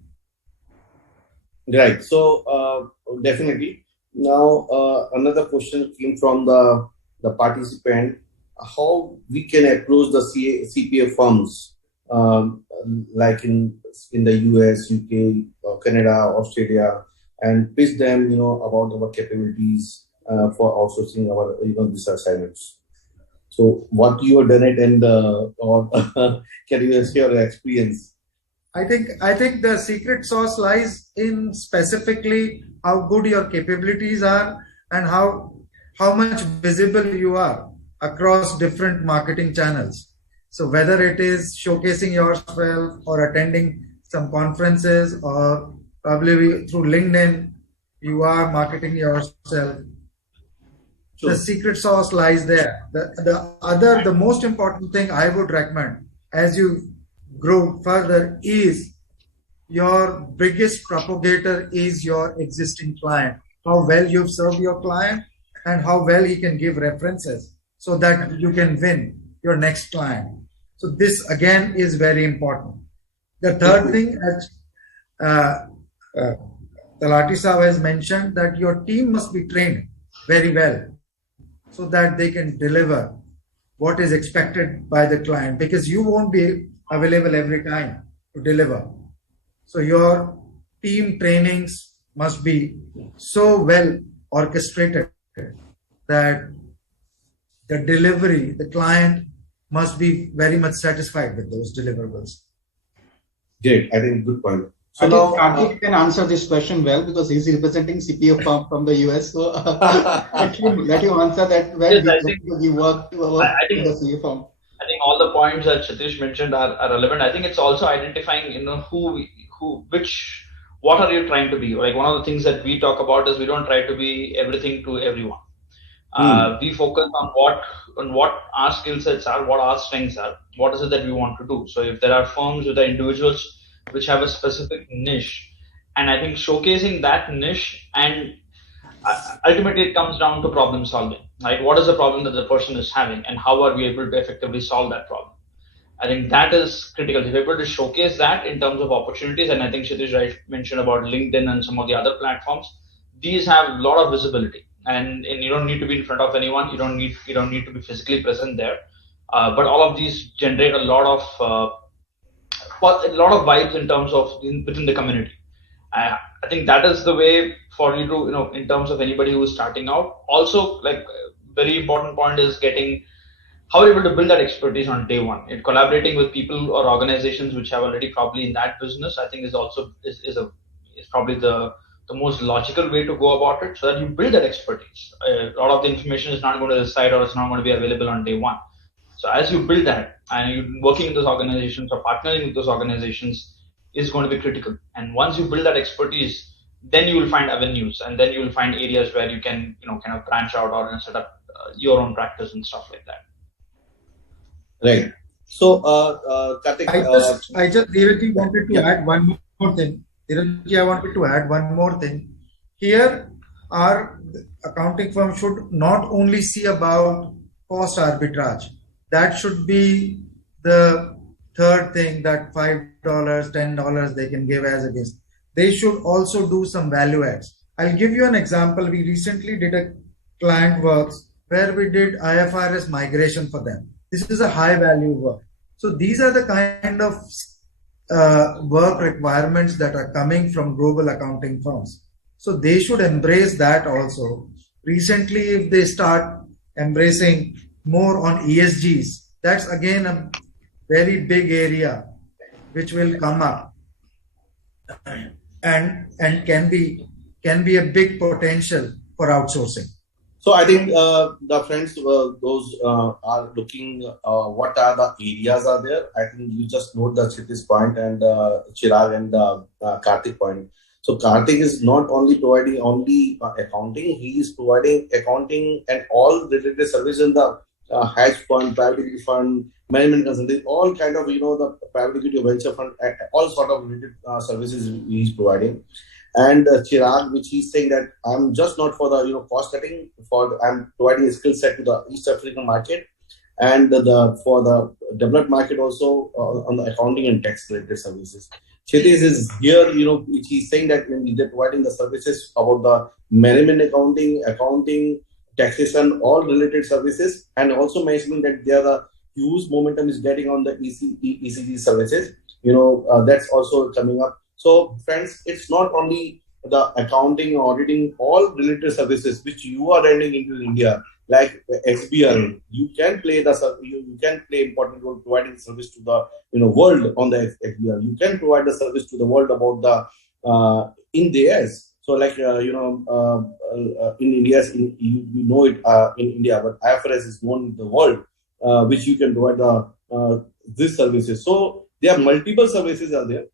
Right. So definitely. Now another question came from the participant: how we can approach the CPA firms like in the US, UK, Canada, Australia, and pitch them about our capabilities for outsourcing our these assignments. So what you have done it, and or can you share your experience? I think the secret sauce lies in specifically how good your capabilities are and how much visible you are across different marketing channels. So whether it is showcasing yourself or attending some conferences or probably through LinkedIn, you are marketing yourself. The secret sauce lies there. The most important thing I would recommend as you grow further is your biggest propagator is your existing client. How well you've served your client and how well he can give references so that you can win your next client. So this again is very important. The third thing that Talati Saab has mentioned, that your team must be trained very well so that they can deliver what is expected by the client, because you won't be available every time to deliver. So your team trainings must be so well orchestrated that the delivery, the client must be very much satisfied with those deliverables. Great, I think good point. So I think Karthik can answer this question well because he's representing CPO firm from the US. So let you answer that. Where you work with the CPO firm. I think all the points that Satish mentioned are relevant. I think it's also identifying, what are you trying to be? Like one of the things that we talk about is we don't try to be everything to everyone. We focus on what our skill sets are, what our strengths are, what is it that we want to do. So if there are firms with the individuals which have a specific niche, and I think showcasing that niche, and ultimately it comes down to problem solving, right? What is the problem that the person is having and how are we able to effectively solve that problem? I think that is critical. If we're able to showcase that in terms of opportunities, and I think Satish mentioned about LinkedIn and some of the other platforms, these have a lot of visibility, and you don't need to be in front of anyone. You don't need to be physically present there, but all of these generate a lot of vibes in terms of within the community. I think that is the way for you to, in terms of anybody who is starting out. Also, like very important point is how you're able to build that expertise on day one. Collaborating with people or organizations which have already probably in that business, I think is probably the most logical way to go about it, so that you build that expertise. A lot of the information is not going to reside or it's not going to be available on day one. So as you build that and you're working with those organizations or partnering with those organizations is going to be critical. And once you build that expertise, then you will find avenues, and then you will find areas where you can, kind of branch out or set up your own practice and stuff like that. Right. So, Karthik, I just Dheerajji wanted to add one more thing. Dheerajji, I wanted to add one more thing. Here, our accounting firm should not only see about cost arbitrage. That should be the third thing, that $5, $10 they can give as against. They should also do some value adds. I'll give you an example. We recently did a client works where we did IFRS migration for them. This is a high value work. So these are the kind of work requirements that are coming from global accounting firms. So they should embrace that also. Recently, if they start embracing more on ESGs, that's again a very big area which will come up and can be a big potential for outsourcing. So I think the friends, those are looking what are the areas are there. I think you just note the Kshitij point and Chirag and Karthik point. So Karthik is not only providing accounting, he is providing accounting and all related services in the hedge fund, private equity fund, management consulting, all kind of, the private equity venture fund, all sort of related services he is providing. And Chirag, which he's saying that I'm just not for the cost cutting, I'm providing a skill set to the East African market and for the developed market also on the accounting and tax related services. Kshitij is here, which he's saying that they're providing the services about the management accounting, taxation, all related services, and also mentioning that there are huge momentum is getting on the ECG services. That's also coming up. So friends, it's not only the accounting, auditing, all related services which you are rendering into India, like XBRL. You can play important role providing service to the world on the XBRL. You can provide the service to the world about the in the US. So like in India, we know it in India, but IFRS is known in the world which you can provide these services. So there are multiple services are there.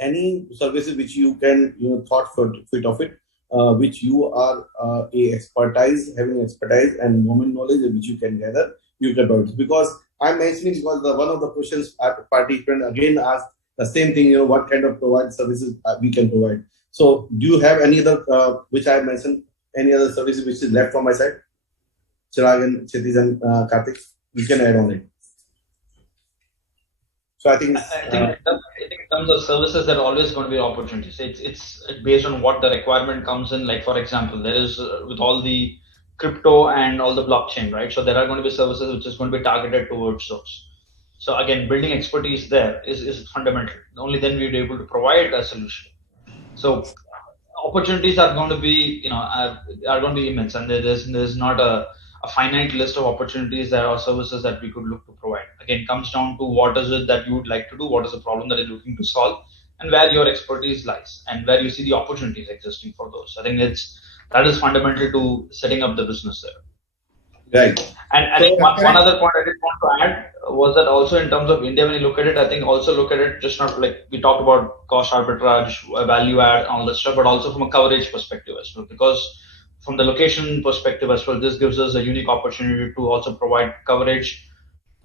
Any services which you can thought fit of it, which you are having expertise and domain knowledge which you can gather, you can provide. Because I'm mentioning because one of the questions participant again asked the same thing, what kind of provide services we can provide. So do you have any other, which I mentioned, any other services which is left from my side? Chirag and Kshitij and Karthik, you can add on it. So I think in terms of services, there are always going to be opportunities. It's based on what the requirement comes in. Like for example, there is with all the crypto and all the blockchain, right? So there are going to be services which is going to be targeted towards those. So again, building expertise there is fundamental. Only then we'll be able to provide a solution. So opportunities are going to be are going to be immense, and there's not a finite list of opportunities that are services that we could look to provide. Again, comes down to what is it that you would like to do, what is the problem that you're looking to solve, and where your expertise lies, and where you see the opportunities existing for those. I think that is fundamental to setting up the business there. Right. And I think one other point I did want to add was that also in terms of India, when you look at it, I think also look at it just not like we talked about cost arbitrage, value add, all that stuff, but also from a coverage perspective as well. Because from the location perspective as well, this gives us a unique opportunity to also provide coverage.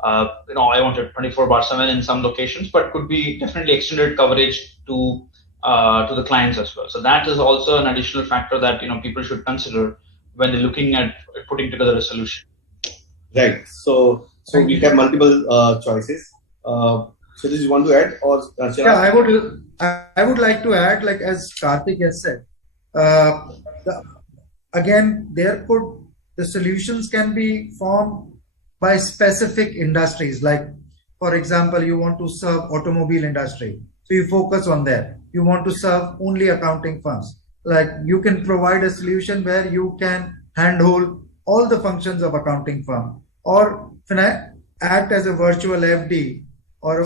I wanted 24/7 in some locations, but could be definitely extended coverage to the clients as well. So that is also an additional factor that people should consider when they're looking at putting together a solution. Right. So we have multiple choices. So did you want to add or? Yeah, I would like to add, like as Karthik has said. Again, the solutions can be formed by specific industries. Like, for example, you want to serve automobile industry, so you focus on that. You want to serve only accounting firms. Like, you can provide a solution where you can handhold all the functions of accounting firm, or act as a virtual FD, or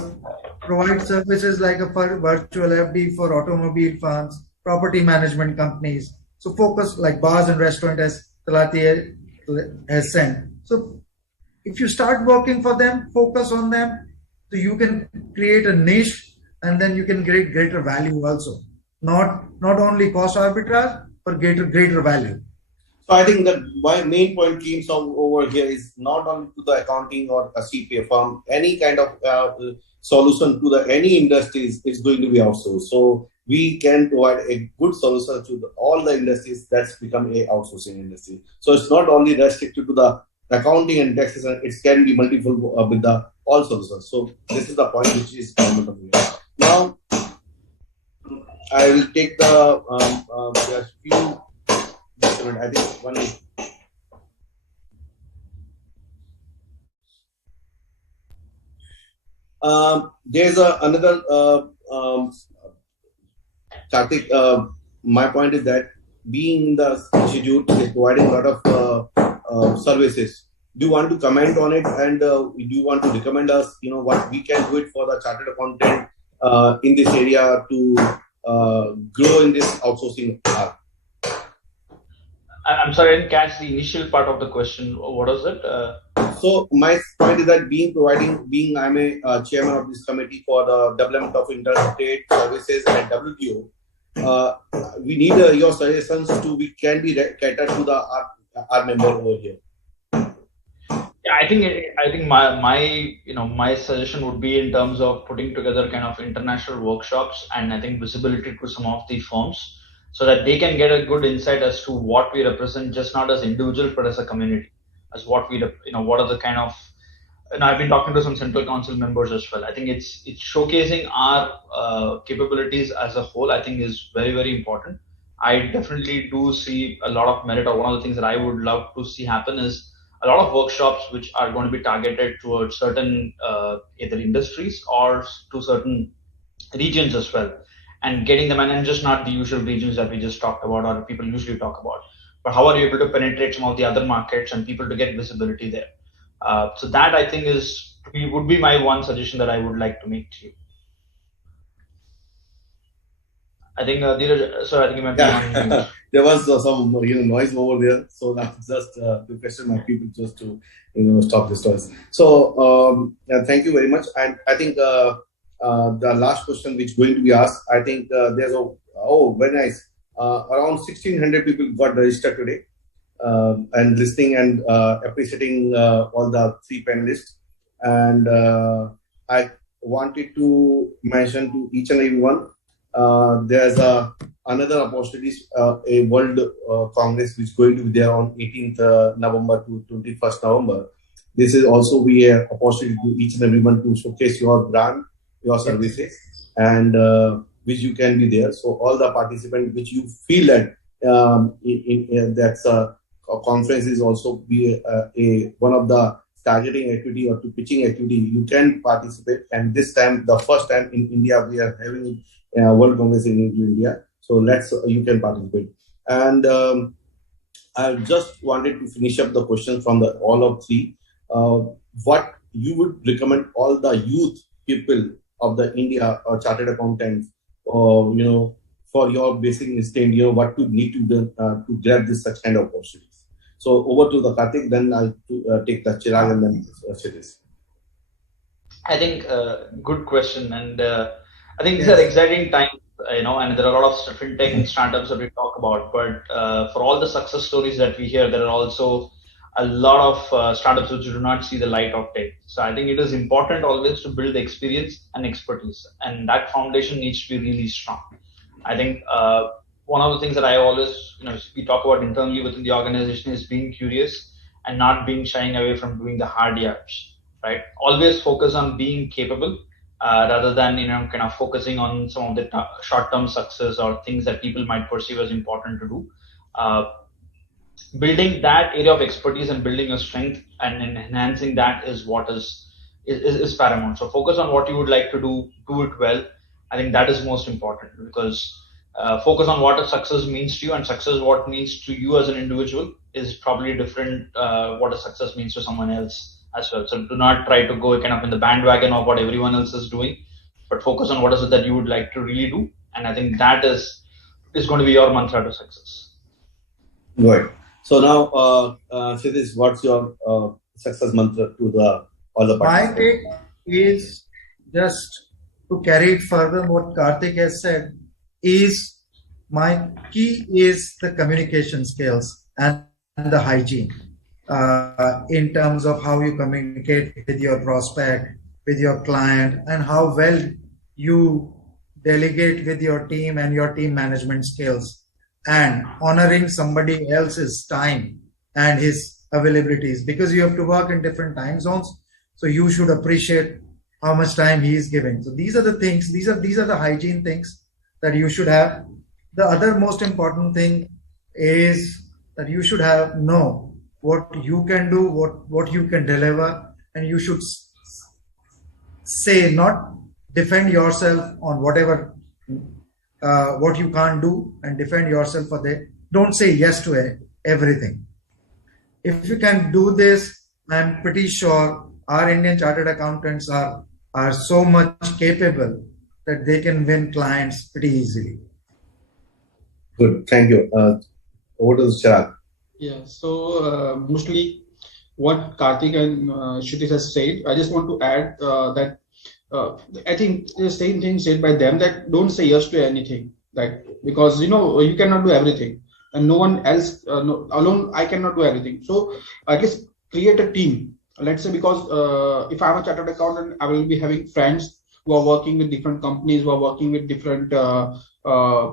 provide services like a virtual FD for automobile firms, property management companies. So focus like bars and restaurant, as Talati has said. So if you start working for them, focus on them, so you can create a niche, and then you can create greater value also. Not only cost arbitrage, but greater value. So I think that my main point came over here is not only to the accounting or a CPA firm, any kind of solution to any industries is going to be outsourced. So we can provide a good solution to all the industries that's become a outsourcing industry. So it's not only restricted to the accounting and taxation, it can be multiple with the all solutions. So this is the point which is fundamental. Now I will take the few. I think one is. There's another Karthik. My point is that being in the institute is providing a lot of services. Do you want to comment on it, and do you want to recommend us, what we can do it for the chartered accountant in this area to grow in this outsourcing art? I'm sorry, I didn't catch the initial part of the question. What was it? So my point is that I'm a chairman of this committee for the development of interstate services and WTO. We need your suggestions we can be catered to our member over here. Yeah, I think my suggestion would be in terms of putting together kind of international workshops, and I think visibility to some of the firms, so that they can get a good insight as to what we represent, just not as individuals, but as a community, as what what are the kind of, I've been talking to some central council members as well. I think it's showcasing our capabilities as a whole, I think is very, very important. I definitely do see a lot of merit, or one of the things that I would love to see happen is a lot of workshops which are going to be targeted towards certain either industries or to certain regions as well, and getting them, and just not the usual regions that we just talked about or people usually talk about, but how are you able to penetrate some of the other markets and people to get visibility there. So that I think would be my one suggestion that I would like to make to you. I think Dheeraj, so I think you might be on mute. There was some noise over there, so that's just to question my people just to stop this noise. So thank you very much, and I think the last question which is going to be asked, I think there's very nice. Around 1,600 people got registered today and listening and appreciating all the three panelists, and I wanted to mention to each and every one. There's another opportunity, a World Congress, which is going to be there on 18th November to 21st November. This is also be an opportunity to each and everyone to showcase your brand, your services, and which you can be there. So all the participants, which you feel that that's a conference is also be one of the targeting activity or to pitching activity, you can participate. And this time, the first time in India, we are having World Congress in India. So you can participate. And I just wanted to finish up the questions from all of three. What you would recommend all the youth people of the India or chartered accountants, or for your basic instinct, what to need to do to grab this such kind of opportunities. So over to the Karthik, then I'll take the Chirag and then Chidis. I think good question, and I think these are exciting times, and there are a lot of fintech startups that we talk about. But for all the success stories that we hear, there are also a lot of startups which do not see the light of day. So I think it is important always to build the experience and expertise, and that foundation needs to be really strong. I think one of the things that I always, we talk about internally within the organization is being curious and not being shying away from doing the hard yards, right? Always focus on being capable rather than, kind of focusing on some of the short-term success or things that people might perceive as important to do. Building that area of expertise and building your strength and enhancing that is what is paramount. So focus on what you would like to do it well. I think that is most important, because focus on what a success means to you, and success what means to you as an individual is probably different what a success means to someone else as well. So do not try to go kind of in the bandwagon of what everyone else is doing, but focus on what is it that you would like to really do. And I think that is going to be your mantra to success. Right. So now, Siddhis, what's your success mantra to all the participants? My take is just to carry it further. What Karthik has said is my key is the communication skills and the hygiene in terms of how you communicate with your prospect, with your client, and how well you delegate with your team and your team management skills, and honoring somebody else's time and his availabilities, because you have to work in different time zones. So you should appreciate how much time he is giving. So these are the things, these are the hygiene things that you should have. The other most important thing is that you should know what you can do, what you can deliver, and you should say, not defend yourself on whatever what you can't do, and defend yourself for that. Don't say yes to everything. If you can do this, I'm pretty sure our Indian chartered accountants are so much capable that they can win clients pretty easily. Good, thank you. Over to Chirag. Yeah, so mostly what Karthik and Kshitij has said, I just want to add that I think the same thing said by them, that don't say yes to anything, like, because you cannot do everything, and no one else alone I cannot do everything. So at least create a team. Let's say, because if I'm a chartered accountant, I will be having friends who are working with different companies, who are working with different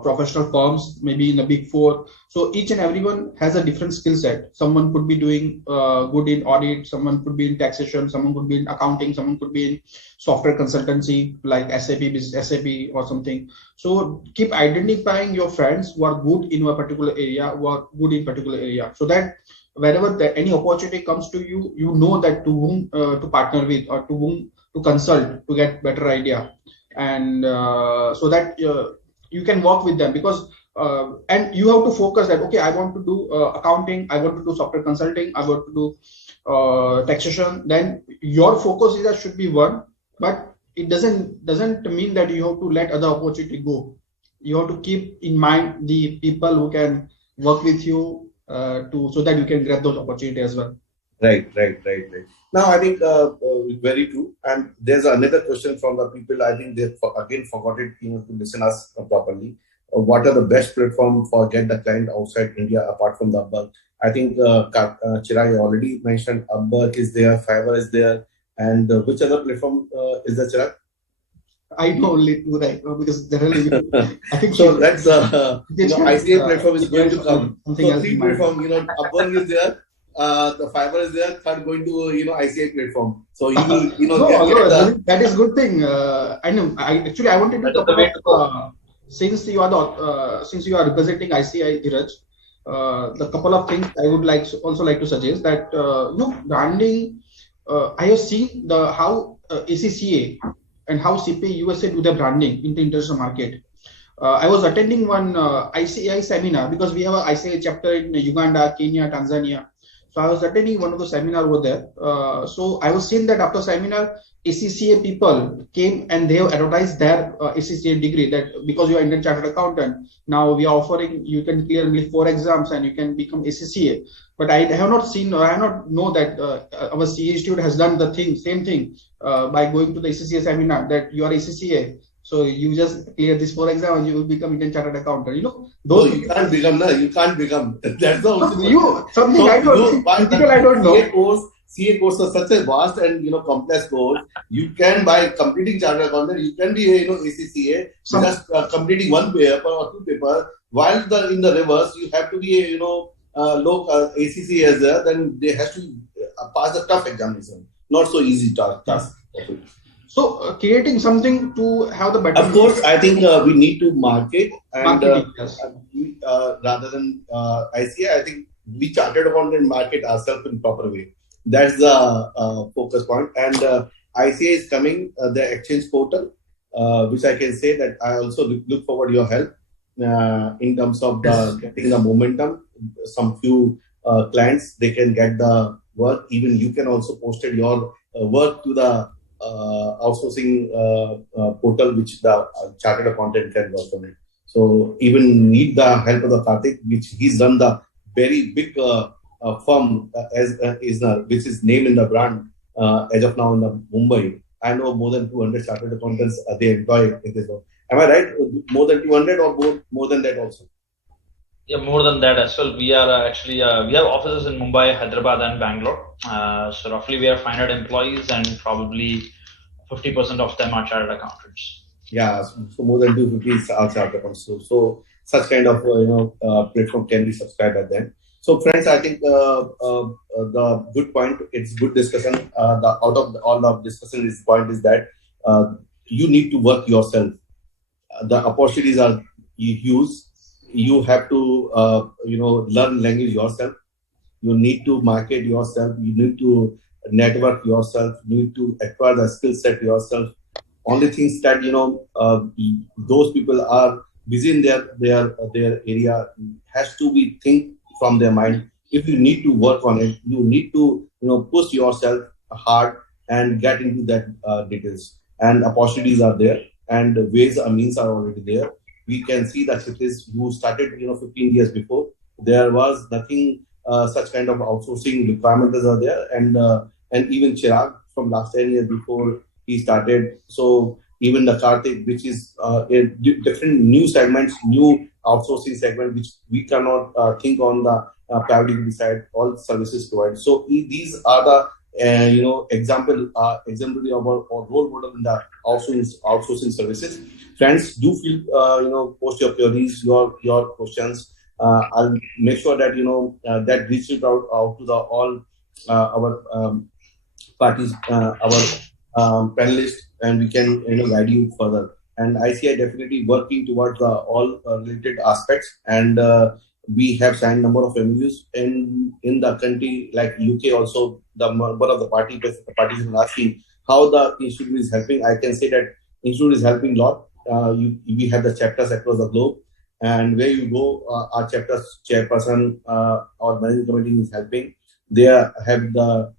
professional firms, maybe in the Big Four. So each and everyone has a different skill set. Someone could be doing good in audit, someone could be in taxation, someone could be in accounting, someone could be in software consultancy like SAP or something. So keep identifying your friends who are good in a particular area, so that wherever any opportunity comes to you, you know that to whom to partner with, or to whom to consult to get better idea, and so that you can work with them, because and you have to focus that, okay, I want to do accounting, I want to do software consulting, I want to do taxation. Then your focus is that should be one, but it doesn't mean that you have to let other opportunity go. You have to keep in mind the people who can work with you so that you can grab those opportunities as well. Right. Now, I think very true. And there's another question from the people. I think they again forgot it, to listen us properly. What are the best platform for get the client outside India apart from the Upwork? I think Chirag already mentioned Upwork is there, Fiverr is there, and which other platform is there, Chirag? I know only two right now because generally I think so. That's ICA platform is going to come. So three platform, Upwork is there. The Fiverr is there, third going to ICI platform. So you will that is good thing. I know. I wanted to talk about since you are representing ICI, Dheeraj, the couple of things I would also like to suggest that branding. I have seen how ACCA and how CPA USA do their branding in the international market. I was attending one ICI seminar because we have an ICI chapter in Uganda, Kenya, Tanzania. So I was attending one of the seminar over there. So I was seeing that after seminar, ACCA people came and they have advertised their ACCA degree that because you are Indian Chartered Accountant, now we are offering, you can clear only 4 exams and you can become ACCA. But I have not seen or I have not know that our CA Institute has done the same thing by going to the ACCA seminar that you are ACCA. So you just clear this 4 exam and you will become Indian Chartered Accountant. You can't become. You can't become. That's the something I don't know. CA course is such a vast and complex course. You can by completing Chartered Accountant, you can be ACCA just completing one paper or 2 papers. While in the reverse, you have to be low ACCA as there. Then they have to pass the tough examination. Not so easy task. So creating something to have the better. Of course, I think we need to market and rather than ICA, I think we chartered accountant market ourselves in proper way. That's the focus point. And ICA is coming, the exchange portal, which I can say that I also look forward to your help in terms of getting the momentum. Some few clients, they can get the work. Even you can also post your work to the outsourcing portal which the chartered accountant can work on it. So even need the help of the Karthik, which he's run the very big firm as Isner, which is named in the brand as of now in the Mumbai. I know more than 200 chartered accountants they employ in this firm. Am I right? More than 200 or more than that also? Yeah, more than that as well. We are actually we have offices in Mumbai, Hyderabad, and Bangalore. So roughly we have 500 employees, and probably 50% of them are chartered accountants. Yeah, so more than 250 are chartered accountants. So such kind of platform can be subscribed at them. So friends, I think the good point. It's good discussion. Out of all the discussion, this point is that you need to work yourself. The opportunities are huge. You have to learn language yourself. You need to market yourself. You need to network yourself. You need to acquire the skill set yourself. Only things that those people are busy in their area has to be think from their mind. If you need to work on it, you need to push yourself hard and get into that details. And opportunities are there, and ways and means are already there. We can see that cities who started 15 years before, there was nothing such kind of outsourcing requirements are there, and even Chirag from last 10 years before he started. So even the Karthik, which is different new segments, new outsourcing segment, which we cannot think on the private equity side, all services provided. So these are the exemplary of our role model in the outsourcing services. Friends, do feel post your queries, your questions. I'll make sure that that reaches out to all our parties, our panelists, and we can guide you further. And ICI definitely working towards all related aspects, and we have signed number of MOUs in the country like UK also. The number of the parties are asking how the institute is helping. I can say that institute is helping a lot. We have the chapters across the globe, and where you go, our chapters chairperson or managing committee is helping. They have the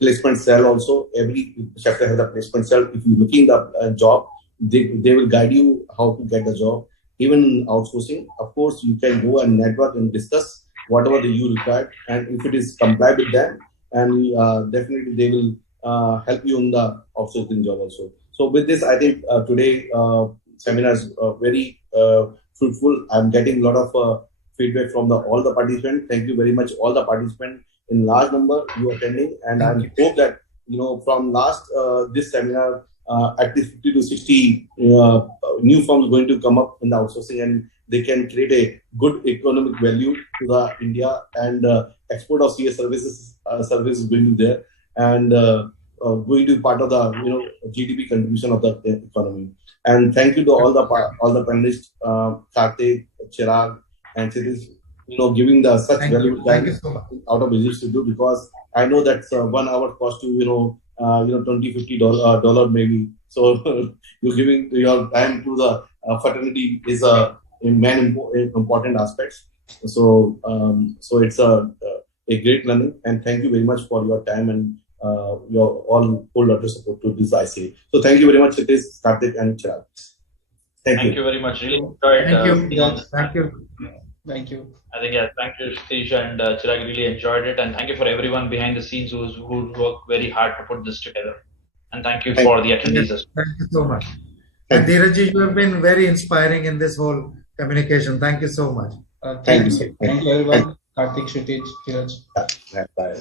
placement cell also. Every chapter has a placement cell. If you're looking the job, they will guide you how to get the job. Even outsourcing, of course, you can go and network and discuss whatever you require, and if it is comply with them, and definitely they will help you in the outsourcing job also. So with this, I think today seminar is very fruitful. I'm getting a lot of feedback from all the participants. Thank you very much, all the participants in large number you attending, and I hope that from last this seminar, at least 50 to 60 new firms going to come up in the outsourcing, and they can create a good economic value to the India, and export of CS services service is going to be there, and going to be part of the GDP contribution of the economy. And thank you to all the panelists, Karthik, Chirag, and Sitish, giving the such valuable time out of business to do, because I know that's 1 hour cost to $20-50 maybe. So you're giving your time to the fraternity is a main important aspects. So it's a great learning, and thank you very much for your time and your all wholehearted support to this ICA. So thank you very much, Sitish, Karthik, and Chirag. Thank you very much. Really enjoyed. Thank you. Thank you. I think, thank you, Satish and Chirag. Really enjoyed it, and thank you for everyone behind the scenes who worked very hard to put this together. And thank you for the attendees as well. Thank you so much. And Dheeraj, you have been very inspiring in this whole communication. Thank you so much. Thank you. Thank you, everyone. Karthik, Kshitij, Dheeraj. Bye.